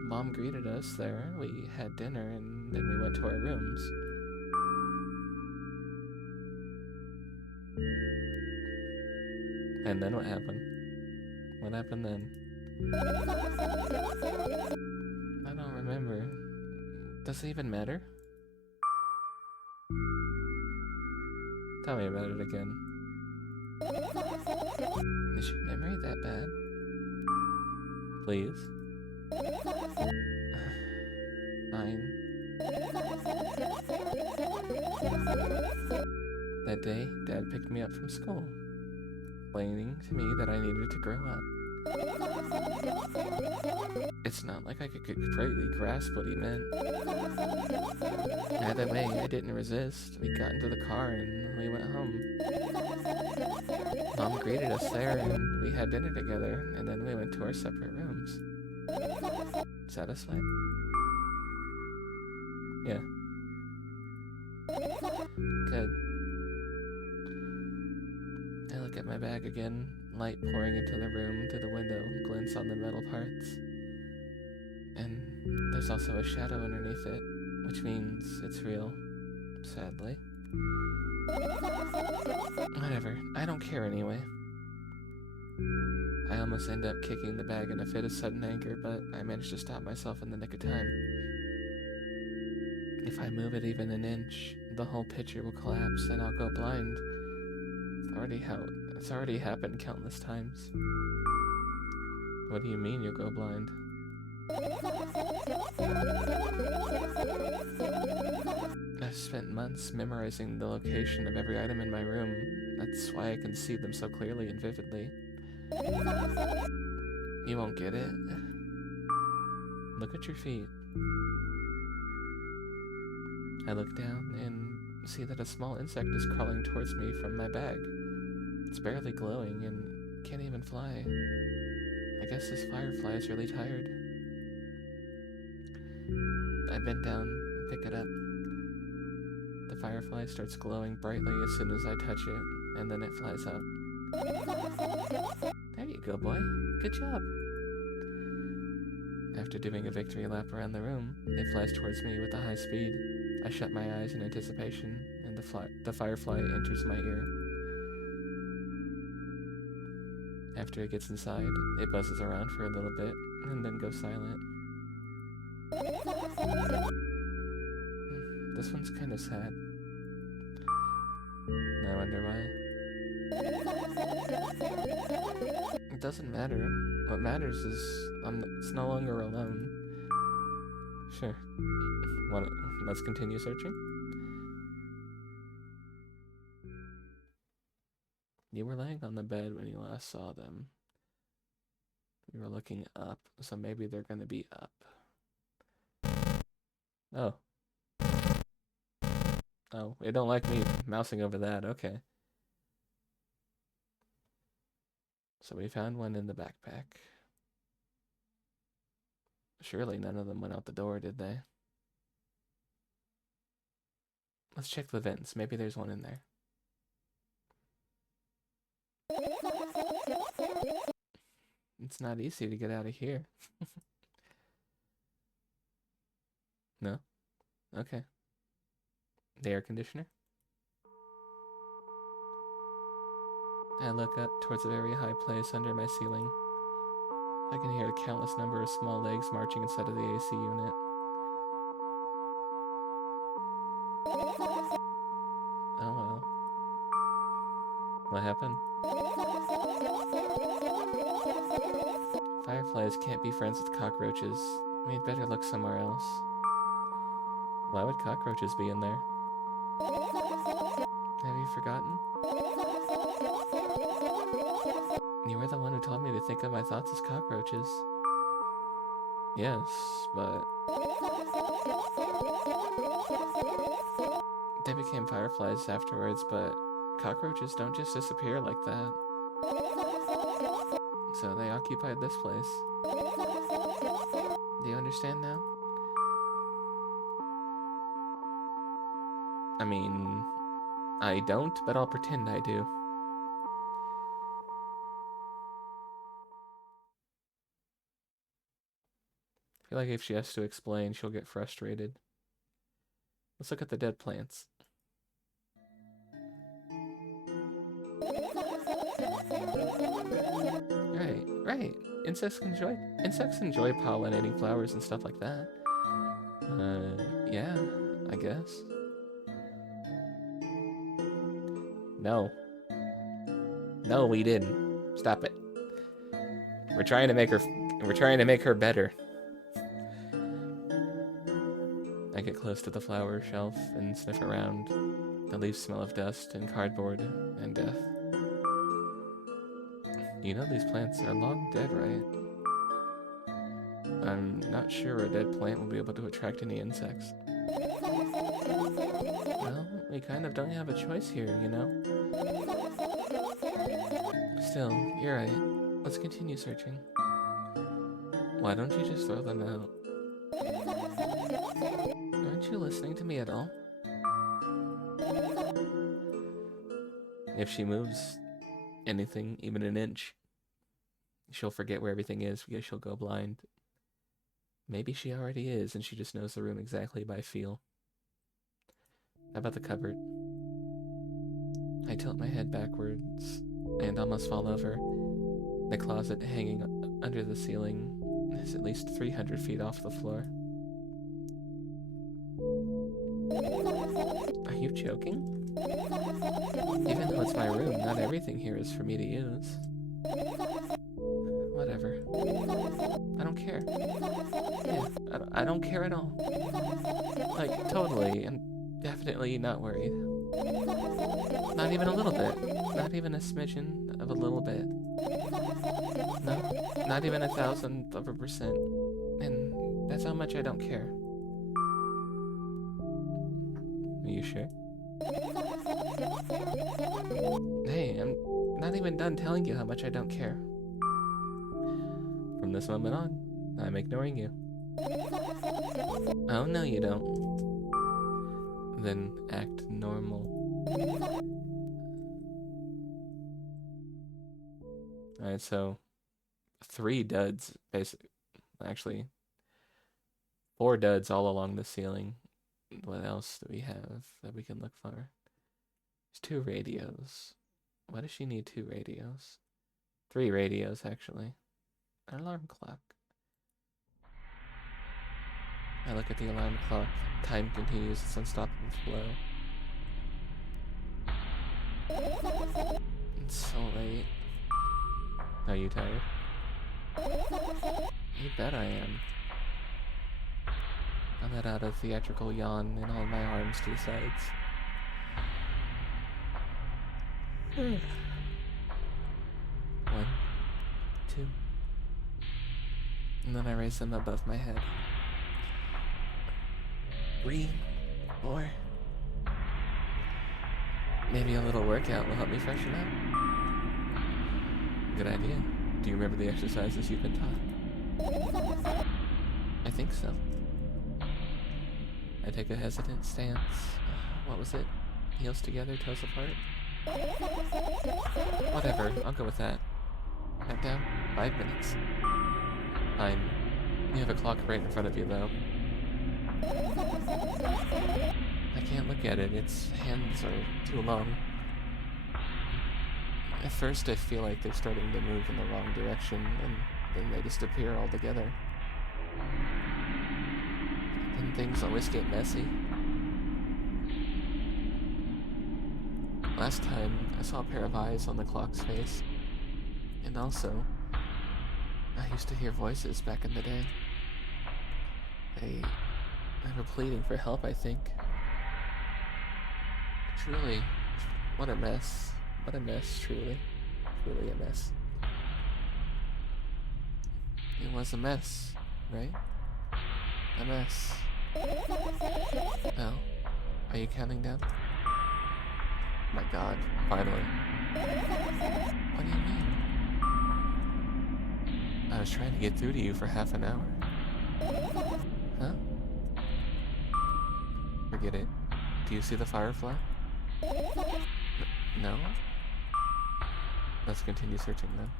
Mom greeted us there, we had dinner, and then we went to our rooms. And then what happened? What happened then? I don't remember. Does it even matter? Tell me about it again. Is your memory that bad? Please? Fine. That day, Dad picked me up from school, explaining to me that I needed to grow up. It's not like I could completely grasp what he meant. Either way, I didn't resist. We got into the car and we went home. Mom greeted us there and we had dinner together, and then we went to our separate rooms. Satisfied? Yeah. Good. I look at my bag again, light pouring into the room through the window, glints on the metal parts. And there's also a shadow underneath it, which means it's real, sadly. Whatever, I don't care anyway. I almost end up kicking the bag in a fit of sudden anger, but I managed to stop myself in the nick of time. If I move it even an inch, the whole picture will collapse and I'll go blind. It's already happened countless times. What do you mean you'll go blind? I've spent months memorizing the location of every item in my room. That's why I can see them so clearly and vividly. You won't get it. Look at your feet. I look down and see that a small insect is crawling towards me from my bag. It's barely glowing and can't even fly. I guess this firefly is really tired. I bend down and pick it up. The firefly starts glowing brightly as soon as I touch it, and then it flies up. There you go, boy. Good job. After doing a victory lap around the room, it flies towards me with a high speed. I shut my eyes in anticipation, and the firefly enters my ear. After it gets inside, it buzzes around for a little bit, and then goes silent. This one's kind of sad. I wonder why. It doesn't matter. What matters is it's no longer alone. Sure. Let's continue searching. You were laying on the bed when you last saw them. You were looking up, so maybe they're gonna be up. Oh. Oh, they don't like me mousing over that, okay. So we found one in the backpack. Surely none of them went out the door, did they? Let's check the vents. Maybe there's one in there. It's not easy to get out of here. No? Okay. The air conditioner? I look up towards a very high place under my ceiling. I can hear a countless number of small legs marching inside of the AC unit. Oh well. What happened? Fireflies can't be friends with cockroaches. We'd better look somewhere else. Why would cockroaches be in there? Have you forgotten? You were the one who told me to think of my thoughts as cockroaches. Yes, but... They became fireflies afterwards, but cockroaches don't just disappear like that. So they occupied this place. Do you understand now? I mean, I don't, but I'll pretend I do. I feel like if she has to explain, she'll get frustrated. Let's look at the dead plants. Right. Insects enjoy pollinating flowers and stuff like that. Yeah, I guess. No, we didn't. Stop it. We're trying to make her better. I get close to the flower shelf and sniff around. The leaves smell of dust and cardboard and death. You know these plants are long dead, right? I'm not sure a dead plant will be able to attract any insects. Well, we kind of don't have a choice here, you know? Still, you're right. Let's continue searching. Why don't you just throw them out? Aren't you listening to me at all? If she moves anything, even an inch, she'll forget where everything is because she'll go blind. Maybe she already is, and she just knows the room exactly by feel. How about the cupboard? I tilt my head backwards and almost fall over. The closet hanging under the ceiling is at least 300 feet off the floor. Are you joking? Even though it's my room, not everything here is for me to use. Whatever. I don't care. Yeah, I don't care at all. Like, totally and definitely not worried. Not even a little bit. Not even a smidgen of a little bit. No, not even 1,000%. And that's how much I don't care. Are you sure? Hey, I'm not even done telling you how much I don't care. From this moment on, I'm ignoring you. Oh, no you don't. Then act normal. Alright, so 3 duds, basically. Actually, 4 duds all along the ceiling. What else do we have that we can look for? There's 2 radios. Why does she need 2 radios? 3 radios, actually. An alarm clock. I look at the alarm clock. Time continues its unstoppable flow. It's so late. Are you tired? You bet I am. I let out a theatrical yawn and all my arms to the sides. 1, 2. And then I raise them above my head. 3, 4. Maybe a little workout will help me freshen up. Good idea. Do you remember the exercises you've been taught? I think so. I take a hesitant stance. What was it? Heels together, toes apart? Whatever, I'll go with that. Countdown, 5 minutes. Fine. You have a clock right in front of you, though. I can't look at it, its hands are too long. At first I feel like they're starting to move in the wrong direction, and then they disappear altogether. And things always get messy. Last time, I saw a pair of eyes on the clock's face. And also, I used to hear voices back in the day. They were pleading for help, I think. Truly, what a mess. What a mess, truly. Truly a mess. It was a mess, right? A mess. Well, are you counting down? My god, finally. What do you mean? I was trying to get through to you for half an hour. Huh? Forget it. Do you see the firefly? No? Let's continue searching then.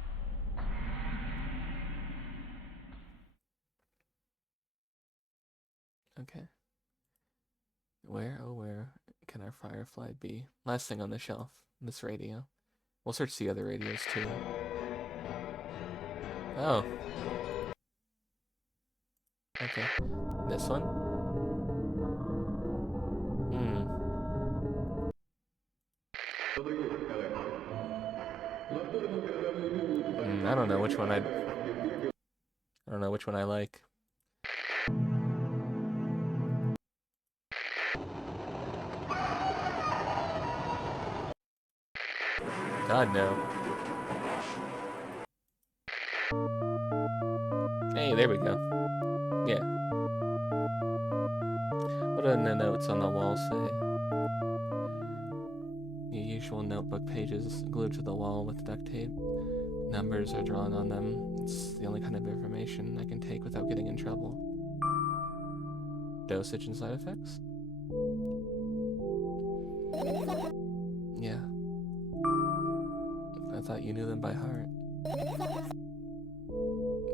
Okay. Where, oh where, can our firefly be? Last thing on the shelf, this radio. We'll search the other radios too. Oh. Okay. This one? I don't know which one I don't know which one I like. God, no. Hey, there we go. Yeah. What do the notes on the wall say? The usual notebook pages glued to the wall with duct tape. Numbers are drawn on them. It's the only kind of information I can take without getting in trouble. Dosage and side effects? Yeah. I thought you knew them by heart.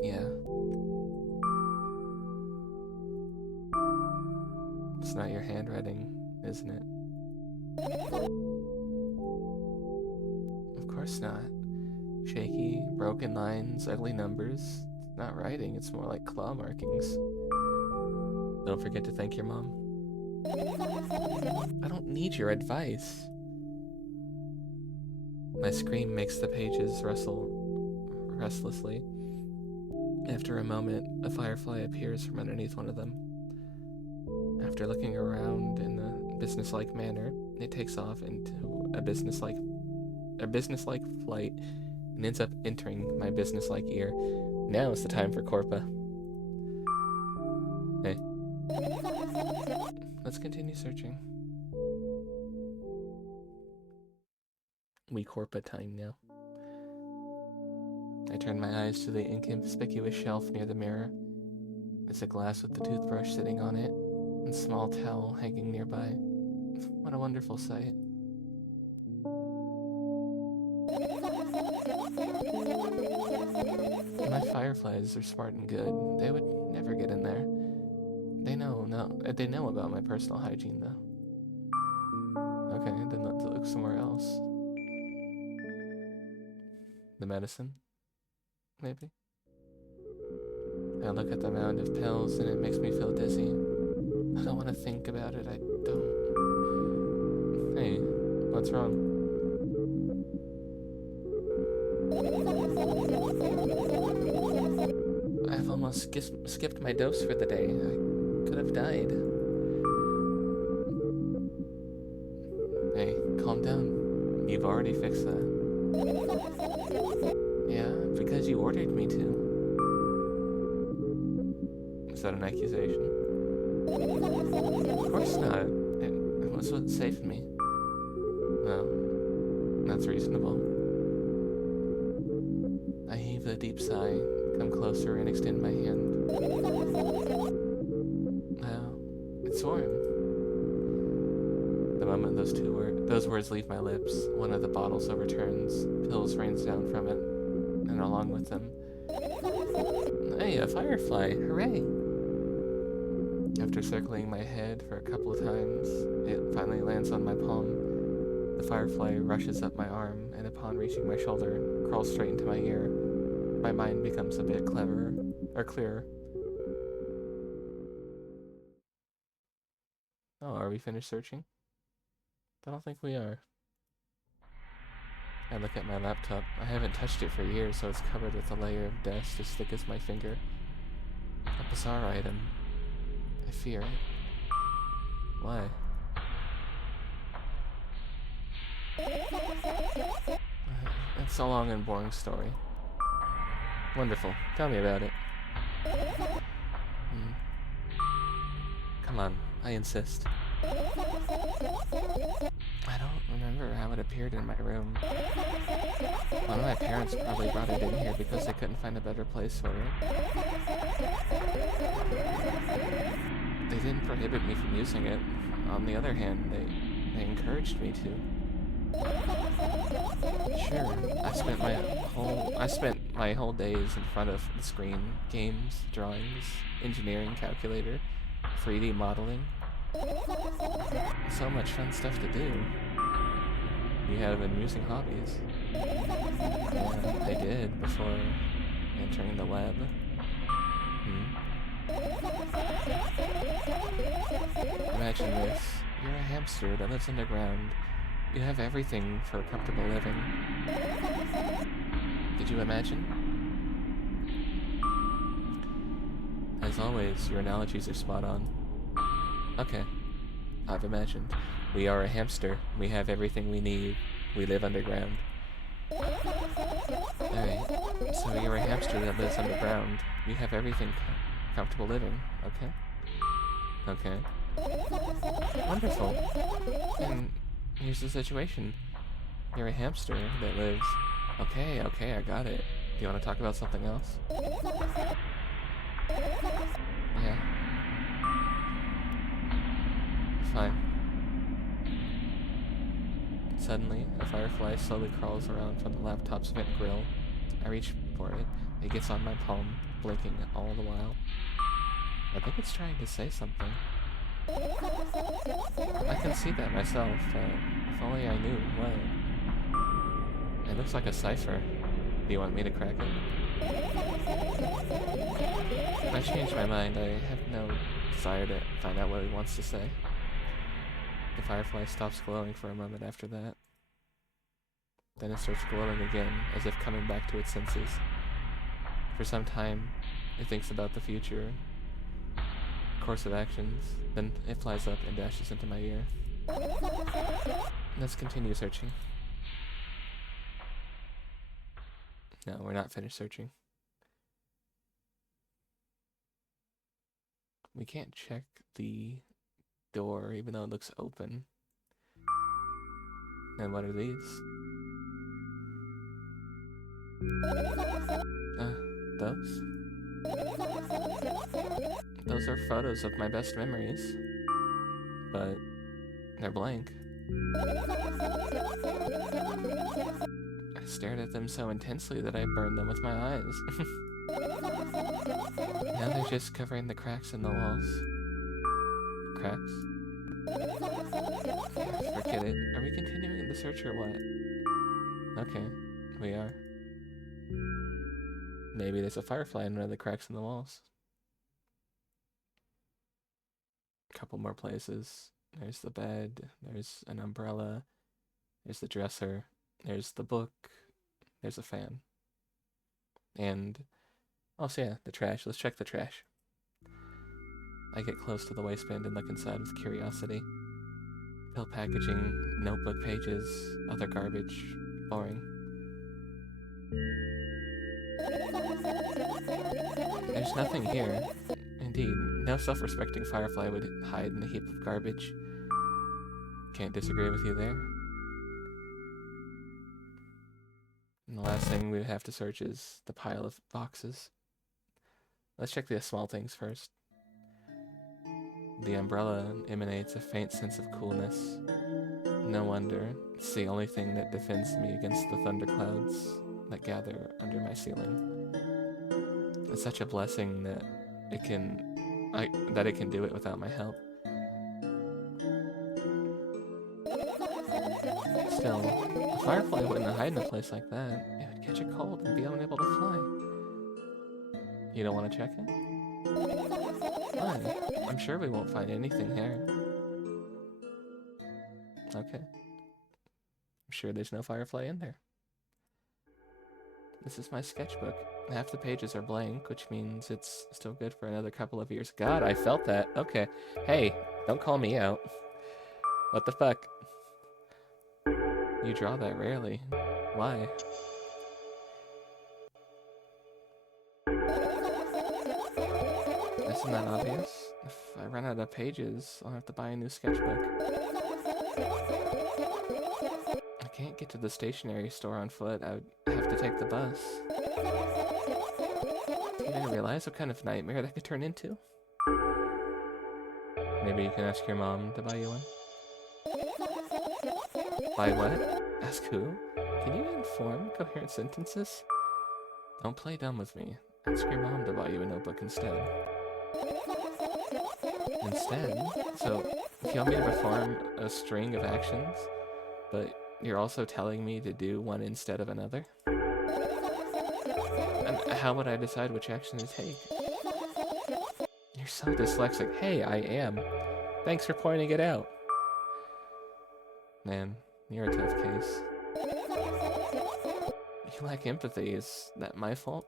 Yeah. It's not your handwriting, isn't it? Of course not. Shaky, broken lines, ugly numbers. It's not writing, it's more like claw markings. Don't forget to thank your mom. I don't need your advice. My scream makes the pages rustle restlessly. After a moment, a firefly appears from underneath one of them. After looking around in a businesslike manner, it takes off into a businesslike flight and ends up entering my businesslike ear. Now is the time for Corpa. Hey. Let's continue searching. We Corpa time now. I turn my eyes to the inconspicuous shelf near the mirror. There's a glass with the toothbrush sitting on it, and a small towel hanging nearby. What a wonderful sight. My fireflies are smart and good. They would never get in there. They know about my personal hygiene, though. Okay, then let's look somewhere else. The medicine? Maybe? I look at the mound of pills and it makes me feel dizzy. I don't want to think about it, I don't... Hey, what's wrong? I've almost skipped my dose for the day. I could have died. Hey, calm down. You've already fixed that. Yeah, because you ordered me to. Is that an accusation? Of course not. It was what saved me. No, that's reasonable. I heave a deep sigh, come closer and extend my hand. Wow, it's warm. The moment those words leave my lips, one of the bottles overturns, pills rains down from it, and along with them. Hey, a firefly, hooray! After circling my head for a couple of times, it finally lands on my palm. The firefly rushes up my arm, and upon reaching my shoulder, crawls straight into my ear. My mind becomes a bit clearer. Oh, are we finished searching? I don't think we are. I look at my laptop. I haven't touched it for years, so it's covered with a layer of dust as thick as my finger. A bizarre item. I fear it. Why? It's a long and boring story. Wonderful. Tell me about it. Come on, I insist. I don't remember how it appeared in my room. One of my parents probably brought it in here because they couldn't find a better place for it. They didn't prohibit me from using it. On the other hand, they encouraged me to. Sure, I spent my whole days in front of the screen, games, drawings, engineering calculator, 3D modeling. So much fun stuff to do. You have amusing hobbies. Yeah, I did before entering the web. Imagine this. You're a hamster that lives underground. You have everything for a comfortable living. Did you imagine? As always, your analogies are spot on. Okay, I've imagined. We are a hamster. We have everything we need. We live underground. Alright, so you're a hamster that lives underground. You have everything comfortable living, okay? Okay. Wonderful. And here's the situation. You're a hamster that lives... Okay, I got it. Do you want to talk about something else? Yeah. Fine. Suddenly, a firefly slowly crawls around from the laptop's vent grill. I reach for it. It gets on my palm, blinking all the while. I think it's trying to say something. I can see that myself. If only I knew what. It looks like a cipher. Do you want me to crack it? I changed my mind. I have no desire to find out what it wants to say. The firefly stops glowing for a moment after that. Then it starts glowing again, as if coming back to its senses. For some time, it thinks about the future, course of actions, then it flies up and dashes into my ear. Let's continue searching. No, we're not finished searching. We can't check the door, even though it looks open. And what are these? Those? Those are photos of my best memories. But they're blank. I stared at them so intensely that I burned them with my eyes. Now they're just covering the cracks in the walls. Cracks? Forget it. Are we continuing the search or what? Okay, we are. Maybe there's a firefly in one of the cracks in the walls. A couple more places. There's the bed. There's an umbrella. There's the dresser. There's the book. There's a fan. And... oh, so yeah, the trash. Let's check the trash. I get close to the waistband and look inside with curiosity. Pill packaging, notebook pages, other garbage. Boring. There's nothing here. Indeed, no self-respecting firefly would hide in a heap of garbage. Can't disagree with you there. And the last thing we would have to search is the pile of boxes. Let's check the small things first. The umbrella emanates a faint sense of coolness. No wonder. It's the only thing that defends me against the thunderclouds that gather under my ceiling. It's such a blessing that it can do it without my help. Still, a firefly wouldn't hide in a place like that. It would catch a cold and be unable to fly. You don't want to check it? Why? I'm sure we won't find anything here. Okay. I'm sure there's no firefly in there. This is my sketchbook. Half the pages are blank, which means it's still good for another couple of years. God, I felt that. Okay. Hey, don't call me out. What the fuck? You draw that rarely. Why? Isn't that obvious? If I run out of pages, I'll have to buy a new sketchbook. I can't get to the stationery store on foot. I would have to take the bus. Do you even realize what kind of nightmare that could turn into? Maybe you can ask your mom to buy you one? Buy what? Ask who? Can you even form coherent sentences? Don't play dumb with me. Ask your mom to buy you a notebook instead. Instead? So, if you want me to perform a string of actions, but you're also telling me to do one instead of another? And how would I decide which action to take? You're so dyslexic. Hey, I am. Thanks for pointing it out. Man, you're a tough case. You lack empathy. Is that my fault?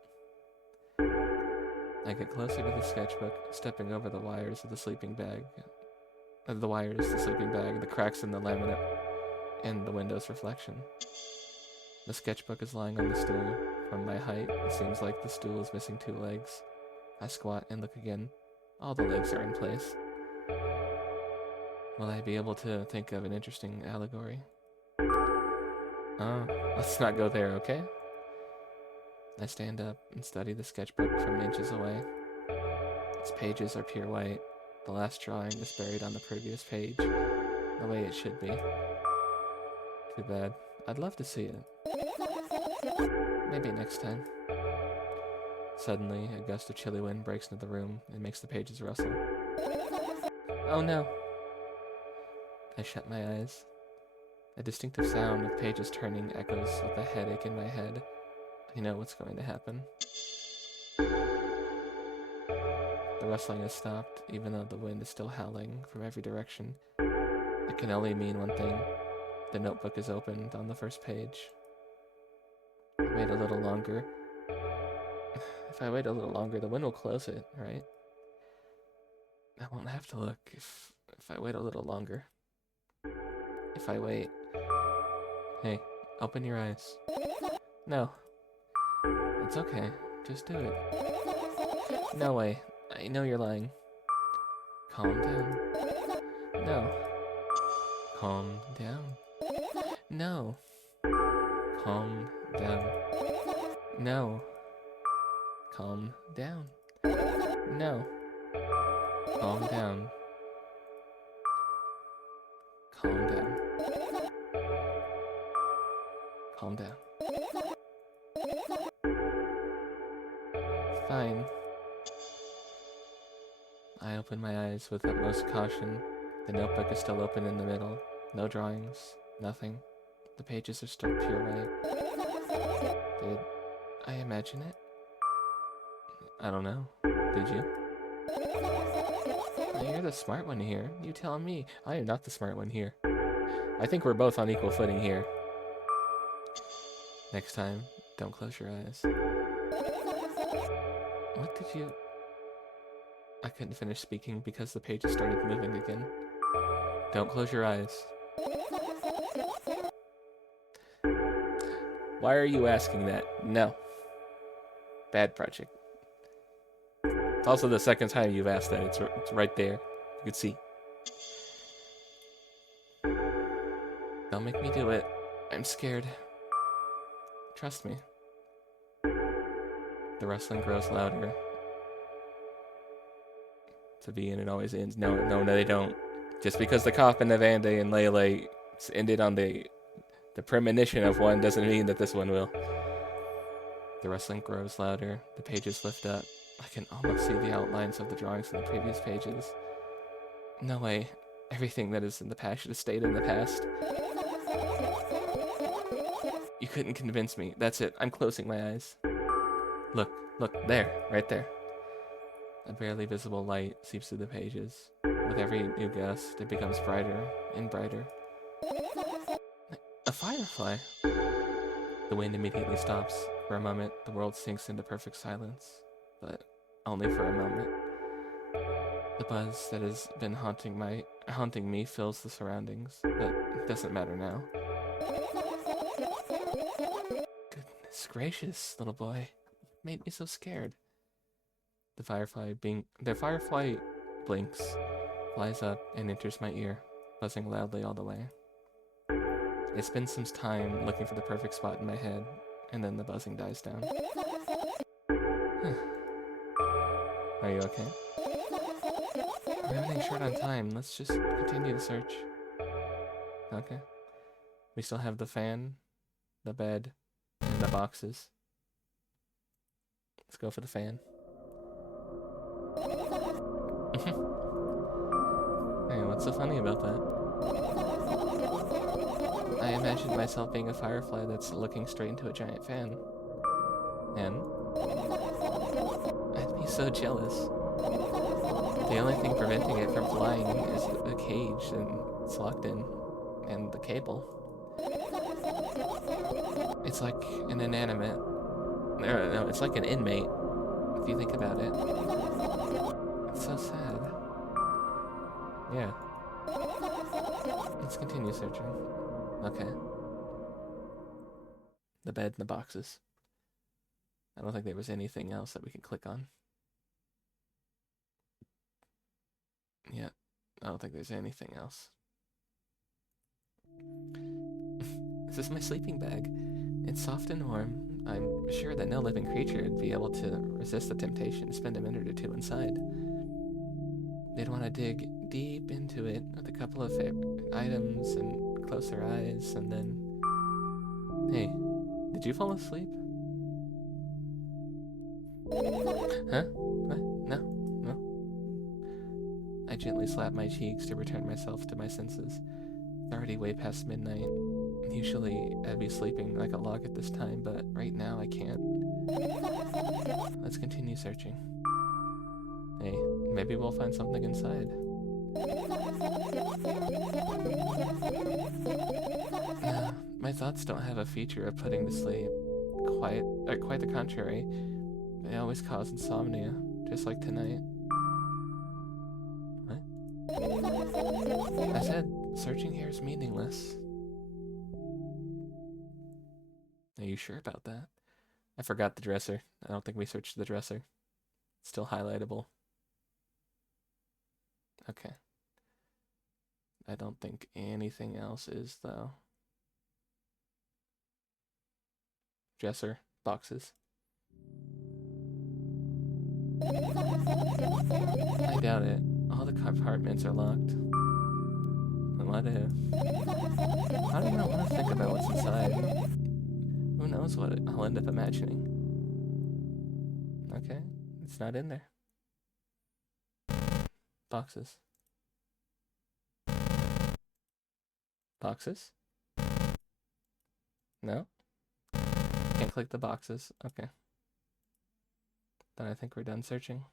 I get closer to the sketchbook, stepping over the wires of the sleeping bag. The cracks in the laminate, and the window's reflection. The sketchbook is lying on the stool. From my height, it seems like the stool is missing 2 legs. I squat and look again. All the legs are in place. Will I be able to think of an interesting allegory? Oh, let's not go there, okay? I stand up and study the sketchbook from inches away. Its pages are pure white. The last drawing is buried on the previous page, the way it should be. Too bad. I'd love to see it. Maybe next time. Suddenly, a gust of chilly wind breaks into the room and makes the pages rustle. Oh no! I shut my eyes. A distinctive sound of pages turning echoes with a headache in my head. I know what's going to happen. The rustling has stopped, even though the wind is still howling from every direction. It can only mean one thing. The notebook is opened on the first page. Wait a little longer. If I wait a little longer, the wind will close it, right? I won't have to look if I wait a little longer. If I wait... Hey, open your eyes. No. It's okay. Just do it. No way. I know you're lying. Calm down. No. Calm down. No. Calm down. No. Calm down. No. Calm down. Calm down. Calm down. Fine. I open my eyes with utmost caution. The notebook is still open in the middle. No drawings. Nothing. The pages are still pure white. Did I imagine it? I don't know. Did you? Now you're the smart one here. You tell me. I am not the smart one here. I think we're both on equal footing here. Next time, don't close your eyes. What did you... I couldn't finish speaking because the pages started moving again. Don't close your eyes. Why are you asking that? No. Bad project. It's also the second time you've asked that. It's right there. You can see. Don't make me do it. I'm scared. Trust me. The rustling grows louder. To be in, it always ends. No, they don't. Just because the Coffin of Andy and Lele ended on the premonition of one doesn't mean that this one will. The rustling grows louder. The pages lift up. I can almost see the outlines of the drawings in the previous pages. No way. Everything that is in the past should have stayed in the past. You couldn't convince me. That's it. I'm closing my eyes. Look, there, right there. A barely visible light seeps through the pages. With every new gust, it becomes brighter and brighter. A firefly! The wind immediately stops. For a moment, the world sinks into perfect silence. But only for a moment. The buzz that has been haunting me fills the surroundings, but it doesn't matter now. Goodness gracious, little boy. Made me so scared. The firefly blinks, flies up, and enters my ear, buzzing loudly all the way. I spend some time looking for the perfect spot in my head, and then the buzzing dies down. Are you okay? We're running short on time. Let's just continue the search. Okay. We still have the fan, the bed, and the boxes. Let's go for the fan. Hey, what's so funny about that? I imagined myself being a firefly that's looking straight into a giant fan. And I'd be so jealous. The only thing preventing it from flying is the cage and it's locked in, and the cable. It's like an inanimate. No, it's like an inmate, if you think about it. It's so sad. Yeah. Let's continue searching. Okay. The bed and the boxes. I don't think there was anything else that we could click on. Yeah, I don't think there's anything else. This is my sleeping bag. It's soft and warm. I'm sure that no living creature would be able to resist the temptation to spend a minute or two inside. They'd want to dig deep into it with a couple of items and close their eyes, and then... Hey, did you fall asleep? Huh? What? No, no. I gently slap my cheeks to return myself to my senses. It's already way past midnight. Usually I'd be sleeping like a log at this time, but right now I can't. Let's continue searching. Hey, maybe we'll find something inside. My thoughts don't have a feature of putting to sleep. Quite the contrary. They always cause insomnia, just like tonight. What? I said, searching here is meaningless. Are you sure about that? I forgot the dresser. I don't think we searched the dresser. It's still highlightable. Okay. I don't think anything else is, though. Dresser, boxes. I doubt it. All the compartments are locked. What if? I don't know what to think about what's inside. Who knows what I'll end up imagining. Okay, it's not in there. Boxes. Boxes? No? Can't click the boxes. Okay. Then I think we're done searching.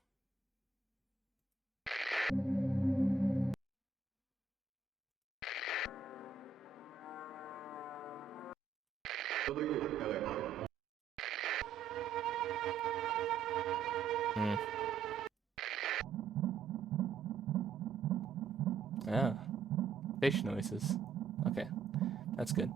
Ah. Fish noises. Okay. That's good.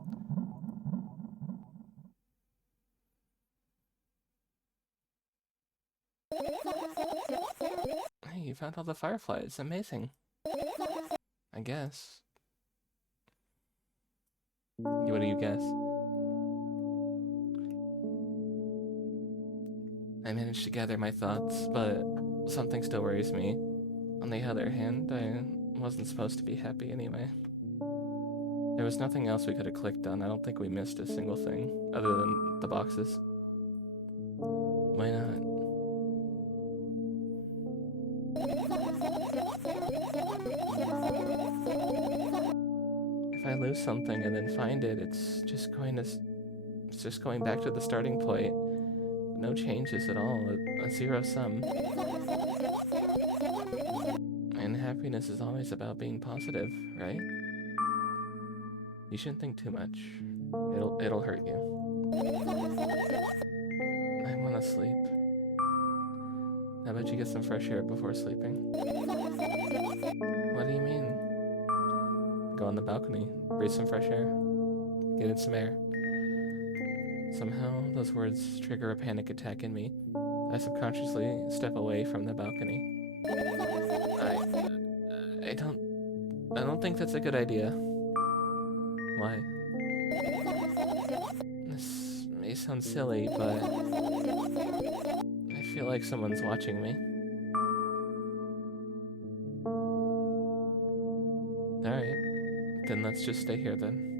Hey, you found all the fireflies. Amazing. I guess. What do you guess? I managed to gather my thoughts, but something still worries me. On the other hand, I wasn't supposed to be happy anyway. There was nothing else we could have clicked on. I don't think we missed a single thing, other than the boxes. Why not? If I lose something and then find it, it's just going back to the starting point. No changes at all, a zero sum. And happiness is always about being positive, right? You shouldn't think too much. It'll hurt you. I want to sleep. How about you get some fresh air before sleeping? What do you mean? Go on the balcony, breathe some fresh air, get in some air. Somehow, those words trigger a panic attack in me. I subconsciously step away from the balcony. I don't think that's a good idea. Why? This may sound silly, but I feel like someone's watching me. Alright, then let's just stay here then.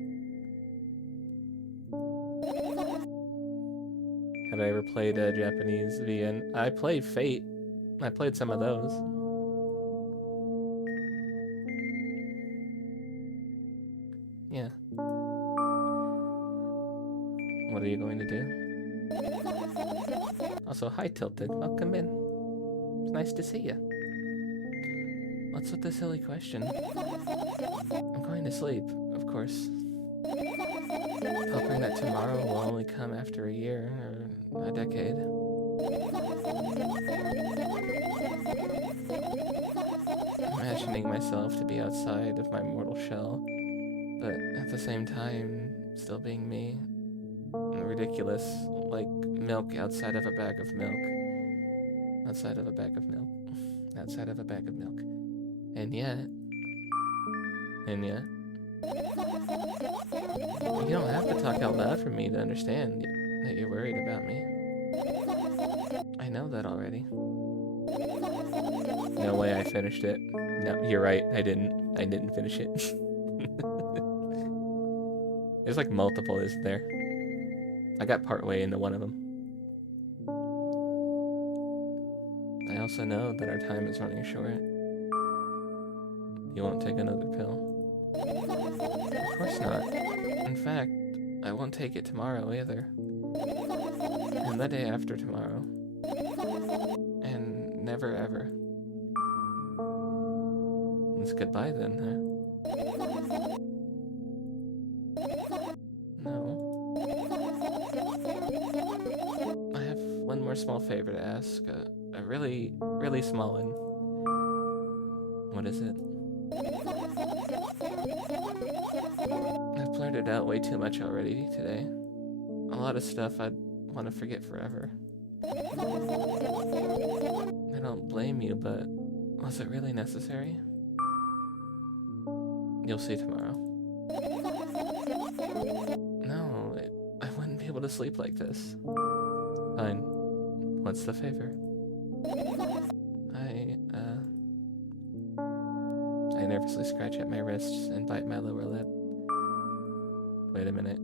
Have I ever played a Japanese VN? I played Fate. I played some of those. Yeah. What are you going to do? Also, hi Tilted. Welcome in. It's nice to see you. What's with the silly question? I'm going to sleep, of course. Hoping that tomorrow will only come after a year or a decade. Imagining myself to be outside of my mortal shell, but at the same time, still being me. ridiculous, like milk outside of a bag of milk. Outside of a bag of milk. Outside of a bag of milk. And yet, you don't have to talk out loud for me to understand that you're worried about me. I know that already. No way I finished it. No, you're right, I didn't finish it. There's like multiple, isn't there? I got partway into one of them. I also know that our time is running short. You won't take another pill. Of course not. In fact, I won't take it tomorrow either. And the day after tomorrow. And never ever. It's goodbye then, huh? No. I have one more small favor to ask. A really, really small one. What is it? I've blurted out way too much already today. A lot of stuff I'd want to forget forever. I don't blame you, but was it really necessary? You'll see tomorrow. No, I wouldn't be able to sleep like this. Fine. What's the favor? I nervously scratch at my wrists and bite my lower lip. Wait a minute.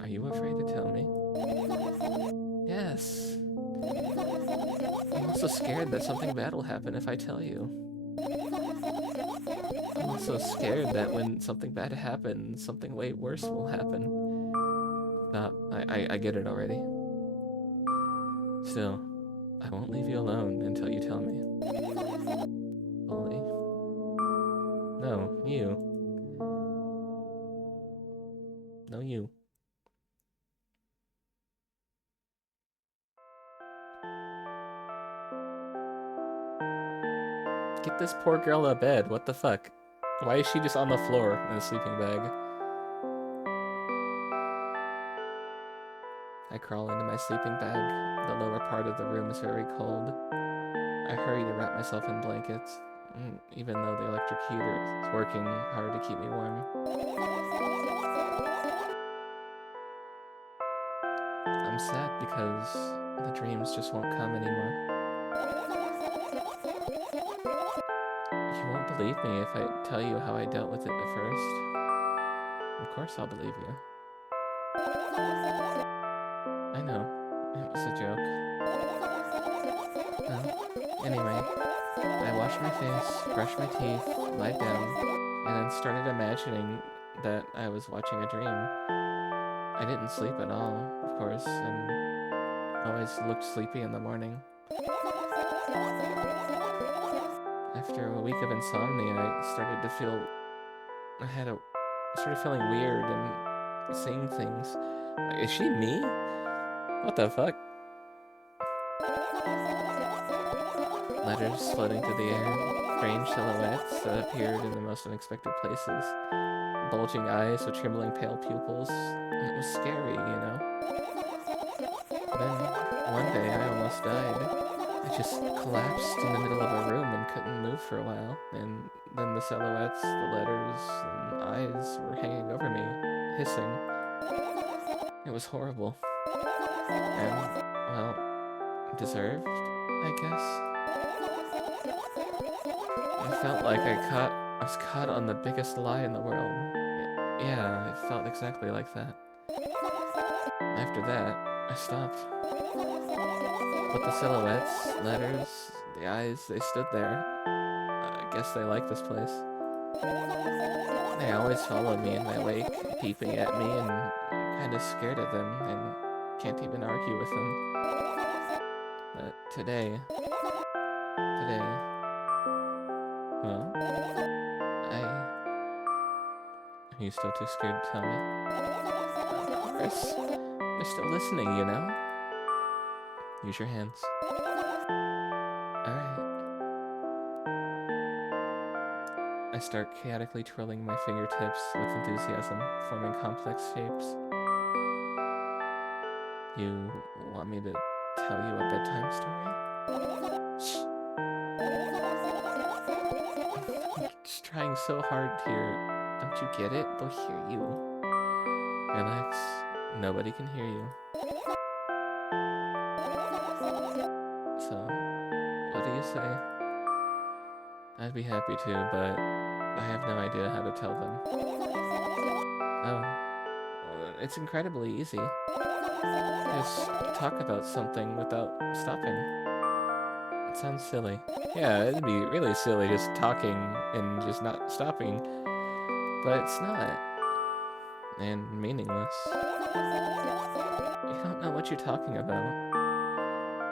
Are you afraid to tell me? Yes. I'm also scared that something bad will happen if I tell you. I'm also scared that when something bad happens, something way worse will happen. Stop. I get it already. Still, I won't leave you alone until you tell me. Bully. No, you. No, you. Get this poor girl out of bed. What the fuck? Why is she just on the floor in a sleeping bag? I crawl into my sleeping bag. The lower part of the room is very cold. I hurry to wrap myself in blankets, even though the electric heater is working hard to keep me warm. I'm sad because the dreams just won't come anymore. You won't believe me if I tell you how I dealt with it at first. Of course I'll believe you. I know. It was a joke. Well, anyway, I washed my face, brushed my teeth, lied down, and then started imagining that I was watching a dream. I didn't sleep at all, of course, and always looked sleepy in the morning. After a week of insomnia, I started to feel... started feeling weird and seeing things. Like, is she me? What the fuck? Letters floating through the air, strange silhouettes that appeared in the most unexpected places, bulging eyes with trembling pale pupils. It was scary, you know? Then, one day, I almost died. I just collapsed in the middle of a room and couldn't move for a while, and then the silhouettes, the letters, and eyes were hanging over me, hissing. It was horrible. And, well, deserved, I guess. I felt like I was caught on the biggest lie in the world. Yeah, it felt exactly like that. After that, I stopped. But the silhouettes, letters, the eyes, they stood there. I guess they liked this place. They always followed me in my wake, peeping at me, and I'm kind of scared of them, and can't even argue with them. But today... Well, Are you still too scared to tell me? Of course. They're still listening, you know? Use your hands. Alright. I start chaotically twirling my fingertips with enthusiasm, forming complex shapes. You want me to tell you a bedtime story? I'm just trying so hard here. Don't you get it? They'll hear you. Relax. Nobody can hear you. So, what do you say? I'd be happy to, but I have no idea how to tell them. Oh, well, it's incredibly easy. Just talk about something without stopping. It sounds silly. Yeah, it'd be really silly just talking and just not stopping, but it's not. And meaningless. You don't know what you're talking about.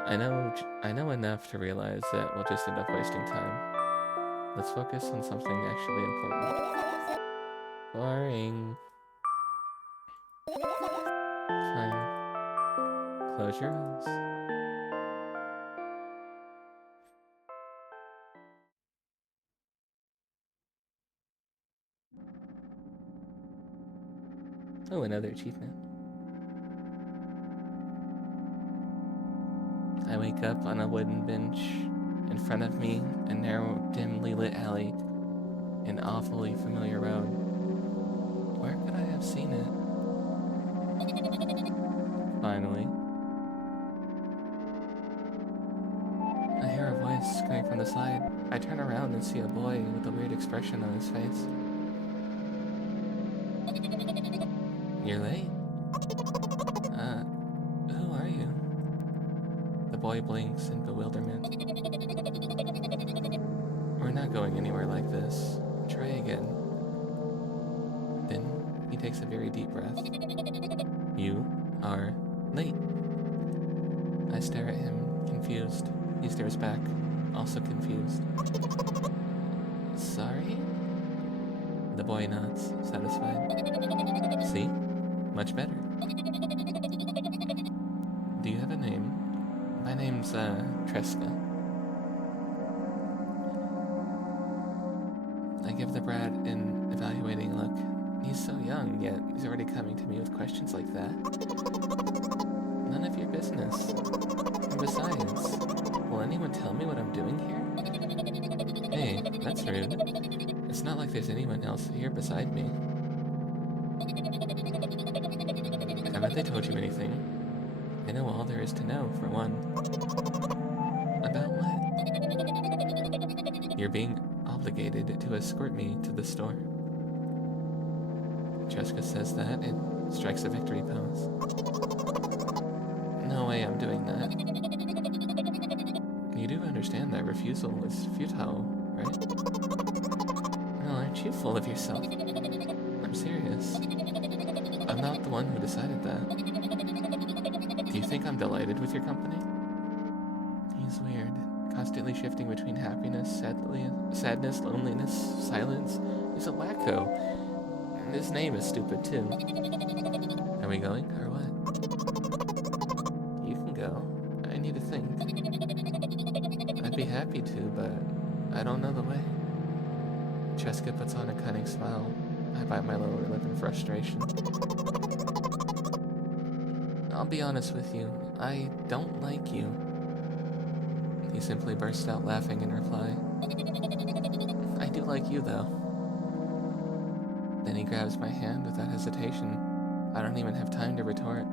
I know enough to realize that we'll just end up wasting time. Let's focus on something actually important. Boring. Fine. Close your eyes. Oh, another achievement. I wake up on a wooden bench. In front of me, a narrow, dimly lit alley. An awfully familiar road. Where could I have seen it? Finally. I hear a voice coming from the side. I turn around and see a boy with a weird expression on his face. You're late? Who are you? The boy blinks in bewilderment. We're not going anywhere like this. Try again. Then he takes a very deep breath. You are late. I stare at him, confused. He stares back, also confused. Sorry? The boy nods, satisfied. See? Much better. Do you have a name? My name's, Tresca. I give the brat an evaluating look. He's so young, yet he's already coming to me with questions like that. None of your business. And besides, will anyone tell me what I'm doing here? Hey, that's rude. It's not like there's anyone else here beside me. Haven't they told you anything? I know all there is to know, for one. About what? You're being obligated to escort me to the store. Jessica says that and strikes a victory pose. No way I'm doing that. You do understand that refusal is futile, right? Well, aren't you full of yourself? I'm serious. I'm not the one who decided that. Do you think I'm delighted with your company? He's weird, constantly shifting between happiness, sadness, loneliness, silence. He's a wacko. And his name is stupid too. Are we going, or what? You can go. I need to think. I'd be happy to, but I don't know the way. Cheska puts on a cunning smile. I bite my lower lip in frustration. I'll be honest with you. I don't like you. He simply bursts out laughing in reply. I do like you, though. Then he grabs my hand without hesitation. I don't even have time to retort.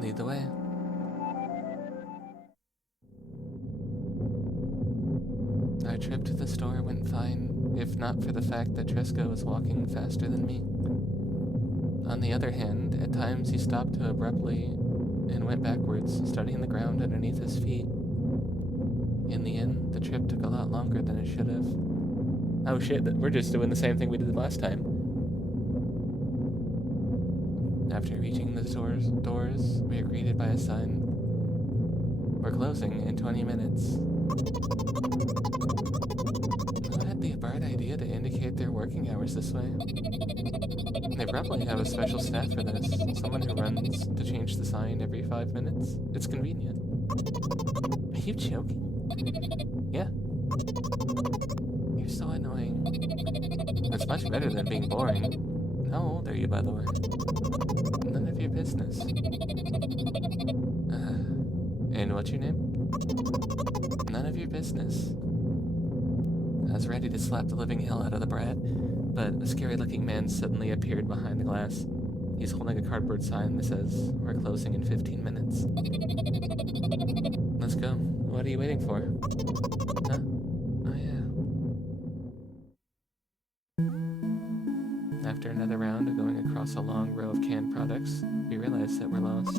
Lead the way. Our trip to the store went fine, if not for the fact that Tresco was walking faster than me. On the other hand, at times he stopped too abruptly and went backwards, studying the ground underneath his feet. In the end, the trip took a lot longer than it should have. Oh shit, we're just doing the same thing we did last time. After reaching the store's doors, we are greeted by a sign. We're closing in 20 minutes. Who had the bright idea to indicate their working hours this way? They probably have a special staff for this. Someone who runs to change the sign every 5 minutes. It's convenient. Are you joking? Yeah. You're so annoying. It's much better than being boring. How old are you, by the way? None of your business. And what's your name? None of your business. I was ready to slap the living hell out of the brat, but a scary-looking man suddenly appeared behind the glass. He's holding a cardboard sign that says, "We're closing in 15 minutes. Let's go. What are you waiting for? Huh? Oh, yeah. After another round of going across a long row of canned products, we realize that we're lost.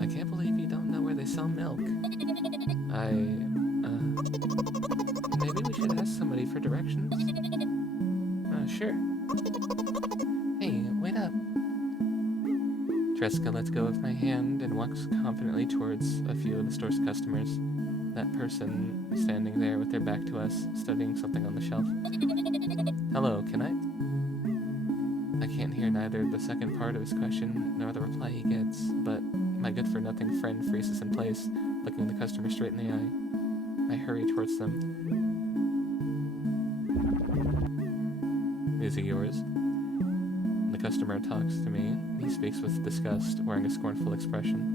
I can't believe you don't know where they sell milk. Maybe we should ask somebody for directions? Sure. Hey, wait up. Tresca lets go of my hand and walks confidently towards a few of the store's customers. That person standing there with their back to us, studying something on the shelf. Hello, can I can't hear neither the second part of his question nor the reply he gets, but my good-for-nothing friend freezes in place, looking the customer straight in the eye. I hurry towards them. Is he yours? The customer talks to me. He speaks with disgust, wearing a scornful expression.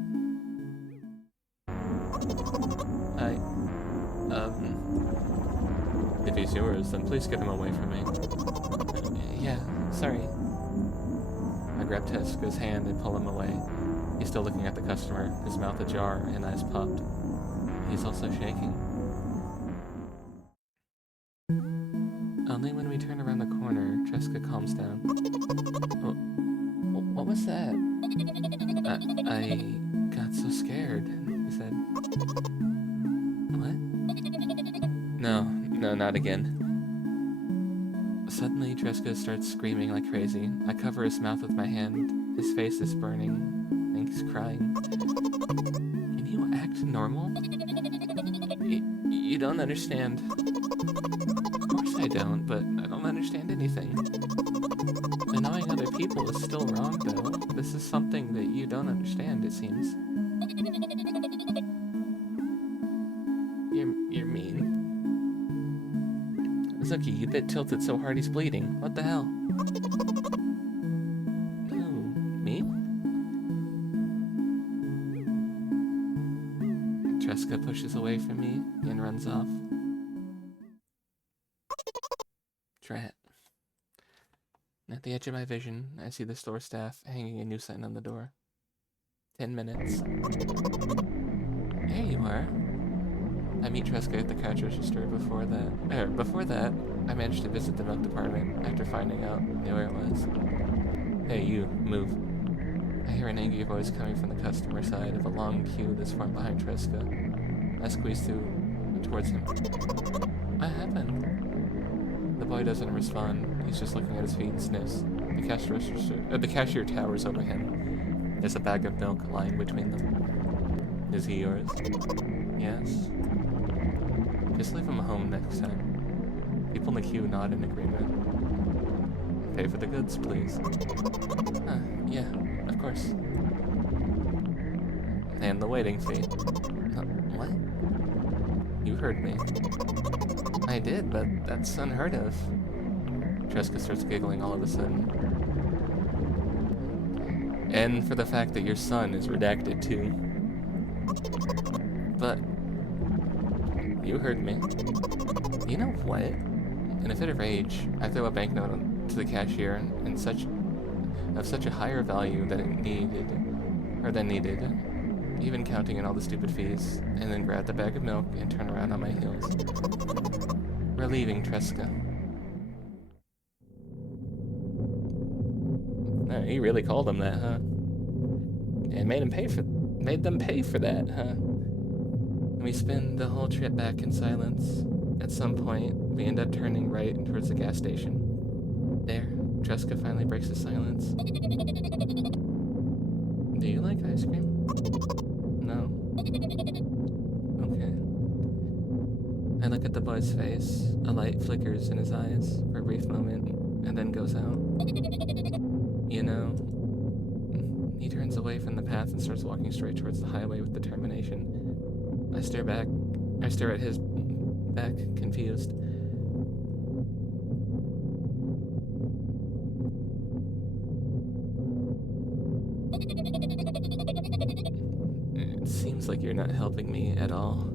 If he's yours, then please get him away from me. Yeah, sorry. I grab Tresca's hand and pull him away. He's still looking at the customer, his mouth ajar and eyes popped. He's also shaking. Only when we turn around the corner, Tresca calms down. What was that? I got so scared, he said. What? No, not again. Suddenly, Tresca starts screaming like crazy. I cover his mouth with my hand. His face is burning, and he's crying. Can you act normal? You don't understand. Of course I don't, but I don't understand anything. Annoying other people is still wrong, though. This is something that you don't understand, it seems. You're mean. Zuki, you bit tilted so hard he's bleeding. What the hell? Oh, me? Tresca pushes away from me and runs off. Drat. At the edge of my vision, I see the store staff hanging a new sign on the door. 10 minutes. There you are. I meet Tresca at the cash register. Before that, I managed to visit the milk department after finding out where it was. Hey, you, move. I hear an angry voice coming from the customer side of a long queue that's formed behind Tresca. I squeeze through towards him. What happened? The boy doesn't respond. He's just looking at his feet and sniffs. The cashier towers over him. There's a bag of milk lying between them. Is he yours? Yes. Just leave him home next time. People in the queue nod in agreement. Pay for the goods, please. Yeah, of course. And the waiting fee. What? You heard me. I did, but that's unheard of. Tresca starts giggling all of a sudden. And for the fact that your son is redacted too. But you heard me. You know what? In a fit of rage, I throw a banknote to the cashier in such a higher value than needed, even counting in all the stupid fees, and then grab the bag of milk and turn around on my heels. We're leaving, Tresca. You really called them that, huh? And made them pay for that, huh? We spend the whole trip back in silence. At some point, we end up turning right towards the gas station. There, Tresca finally breaks the silence. Do you like ice cream? No? Okay. I look at the boy's face. A light flickers in his eyes for a brief moment, and then goes out. You know... He turns away from the path and starts walking straight towards the highway with determination. I stare at his back, confused. It seems like you're not helping me at all.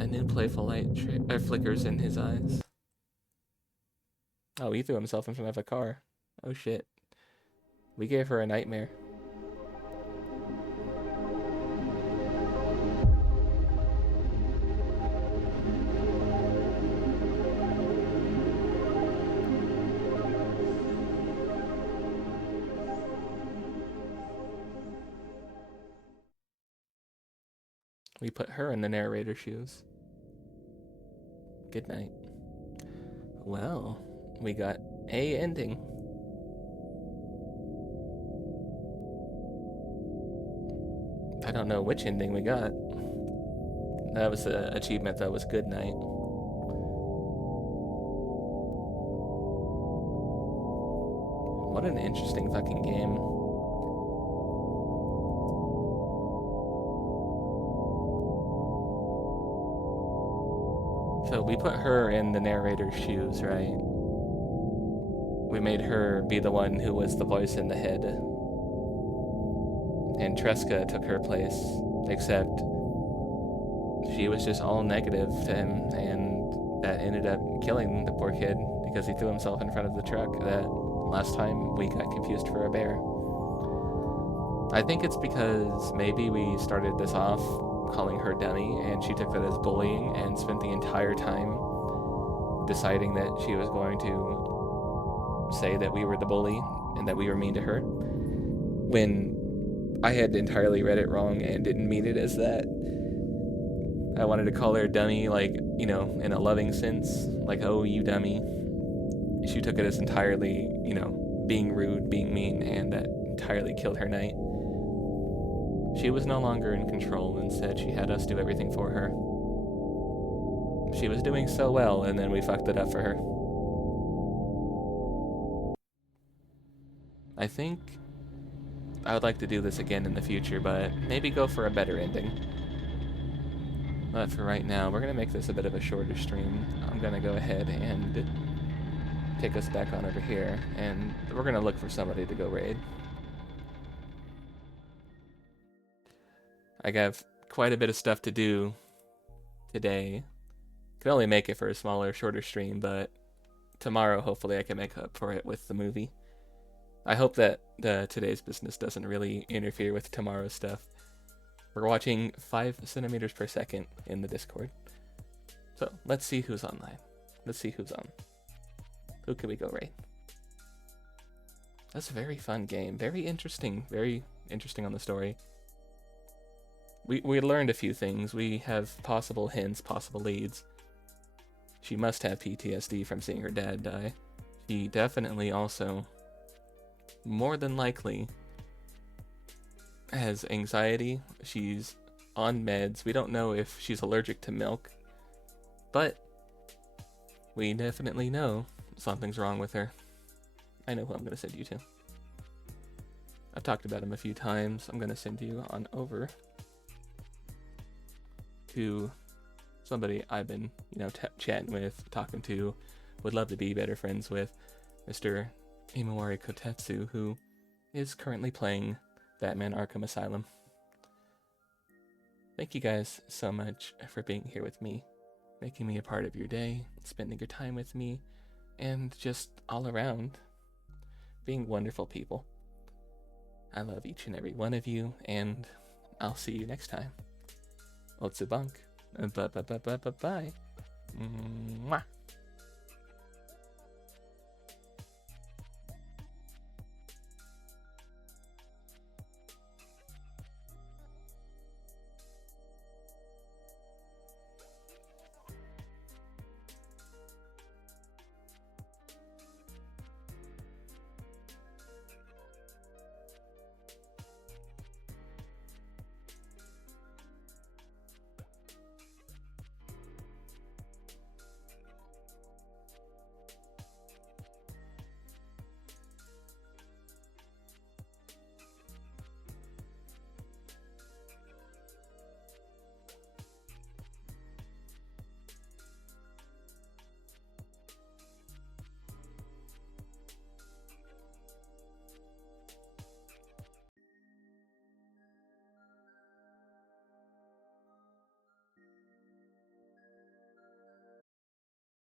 A new playful light flickers in his eyes. Oh, he threw himself in front of a car. Oh shit. We gave her a nightmare. We put her in the narrator's shoes. Good night. Well, we got a ending. I don't know which ending we got. That was an achievement that was good night. What an interesting fucking game. So we put her in the narrator's shoes, right? We made her be the one who was the voice in the head. And Tresca took her place, except she was just all negative to him, and that ended up killing the poor kid because he threw himself in front of the truck that last time we got confused for a bear. I think it's because maybe we started this off calling her dummy, and she took that as bullying and spent the entire time deciding that she was going to say that we were the bully and that we were mean to her, when I had entirely read it wrong and didn't mean it as that. I wanted to call her a dummy, like, you know, in a loving sense, like, oh, you dummy. She took it as entirely, you know, being rude, being mean, and that entirely killed her night. She was no longer in control. Instead, she had us do everything for her. She was doing so well, and then we fucked it up for her. I think I would like to do this again in the future, but maybe go for a better ending. But for right now, we're going to make this a bit of a shorter stream. I'm going to go ahead and take us back on over here, and we're going to look for somebody to go raid. I have quite a bit of stuff to do today. Can only make it for a smaller, shorter stream, but tomorrow hopefully I can make up for it with the movie. I hope that today's business doesn't really interfere with tomorrow's stuff. We're watching 5 centimeters per second in the Discord. So let's see who's online. Let's see who's on. Who can we go raid? That's a very fun game. Very interesting on the story. We learned a few things. We have possible hints, possible leads. She must have PTSD from seeing her dad die. She definitely also, more than likely, has anxiety. She's on meds. We don't know if she's allergic to milk, but we definitely know something's wrong with her. I know who I'm going to send you to. I've talked about him a few times. I'm going to send you on over to somebody I've been, you know, chatting with, talking to, would love to be better friends with, Mr. Imawari Kotetsu, who is currently playing Batman Arkham Asylum. Thank you guys so much for being here with me, making me a part of your day, spending your time with me, and just all around being wonderful people. I love each and every one of you, and I'll see you next time. Otsubunk. Bye. Mwah.